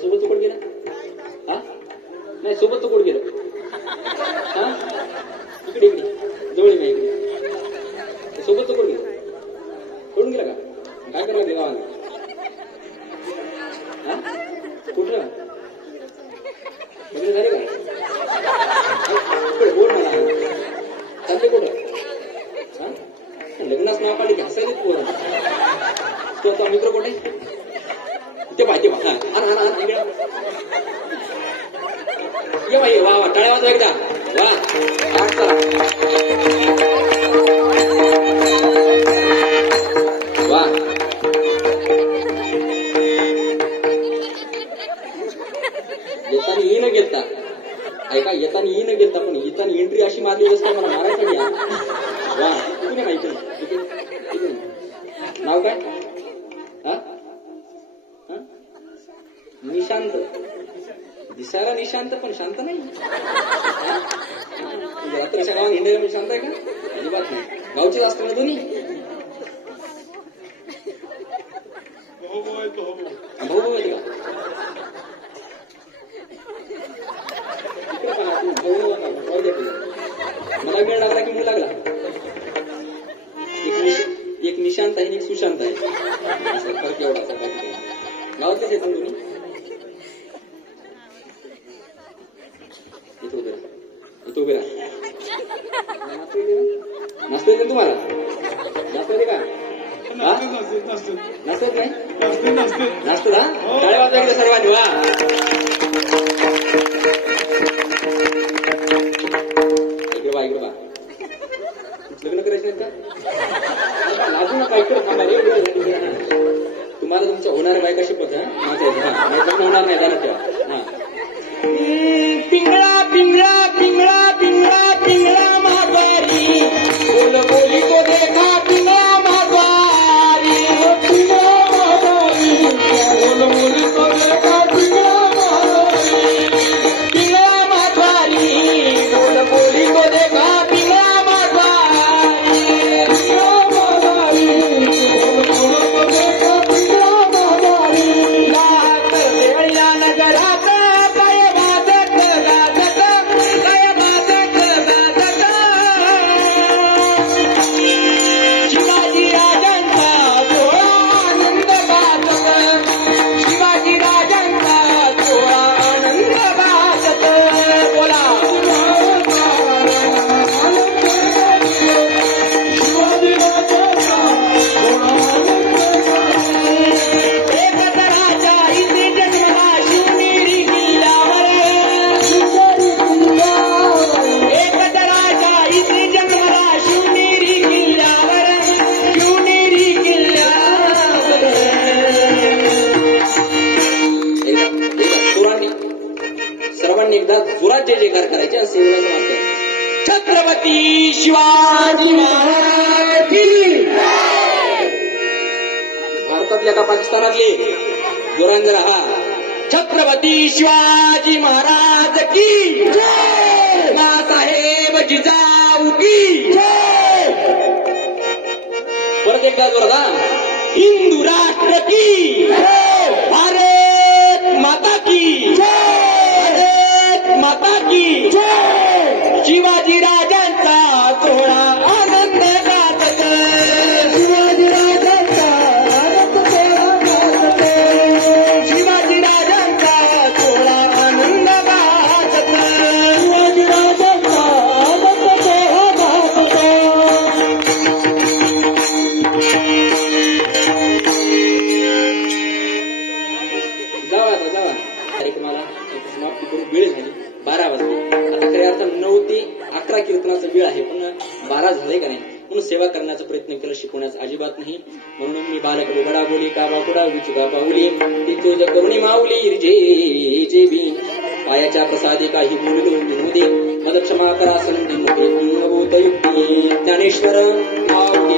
सोबत कोण गेला? हा नाही, सोबत कोण गेलं? हा इकडे इकडे जवळ नाही, इकडे सोबत कोण गेलं? कोण गेला का? काय करायला गेला गावाला? हा कुठलं लग्न झाले का? बोल मला चालते कुठं? हा लग्नाच नाव काढली की हसायला पोरं. तो आता मित्र कुठे? ते पाहिजे ये बाई. वा वा, टाळ्या वाजवा एकदा. वा स्टार्ट करा. वा येताना ये न गेलता, ऐका, येताना ये न गेलता, पण येताना एंट्री अशी मारली असता मला मारायचं नाही. वा कुठे माहिती नाव काय? हा निशांत. दिसायला निशांत पण शांत नाही. रात्रीच्या गावात हिंडायला मी शांत आहे का? अजिबात नाही. गावचेच असतं ना दोन्ही. भाऊ भाऊ येते का? मला वेळ लागला की मी लागला. एक निशांत आहे, एक सुशांत आहे. फरक एवढा गावातच येतो तुम्ही. इथं उभे राहा. नाचता येते तुम्हाला? नाचता येते का? नाचत नाही? नाचत हा? टाळ्या वाजवा एकदा सर्वांनी. वा इकडे बा, इकडे बा. लग्न करायचं नाही का? लागू नका, इकडे थांबा. तुम्हाला तुमच्या होणाऱ्या बायकाशी बघा. लग्न होणार नाही, जाणार तेव्हा. हा पिंगळा पिंगळा पिंगळा पिंगळा पिंगळा माघारी बोल बोली को देखा पिंगळा माघारी पिंगळा माघारी बोल बोली को देखा पिंगळा माघारी पिंगळा माघारी बोल बोली को देखा पिंगळा माघारी पिंगळा माघारी बोल बोली को देखा पिंगळा माघारी लात वेळा नगरात एकदा जोरात जय जयकार करायचे. असे छत्रपती शिवाजी महाराज की. भारतातल्या का पाकिस्तानातले? जोरान जरा. हा छत्रपती शिवाजी महाराज की जय. नानासाहेब जिजाऊ की जय. परत एकदा जोरात. हा हिंदू राष्ट्र की जय. भारत माता की जय. माता की जय. शिवाजी राजांचा सोहळा आनंद गाजत. शिवाजी राजांचा आनंद सोहळा गाजत. शिवाजी राजांचा सोहळा आनंद गाजत. शिवाजी राजांचा आनंद सोहळा गाजत. जावा आता जावा. कार्यक्रमाला समाप्ती करून वेळ झाली. 12 वाजले. आता खऱ्या अर्थात 9 ते 11 कीर्तनाचा वेळ आहे, पण 12 झाले का नाही म्हणून सेवा करण्याचा प्रयत्न केला. शिकवण्याचा अजिबात नाही. म्हणून मी बालक गडा बोली का बाकुडा विचुका पाऊली ती तुझ करुणी माऊली जे जे बी पायाच्या प्रसादी काही बोललो विनोदी मद क्षमा करा संधी मुक्त युक्ती ज्ञानेश्वर माऊली.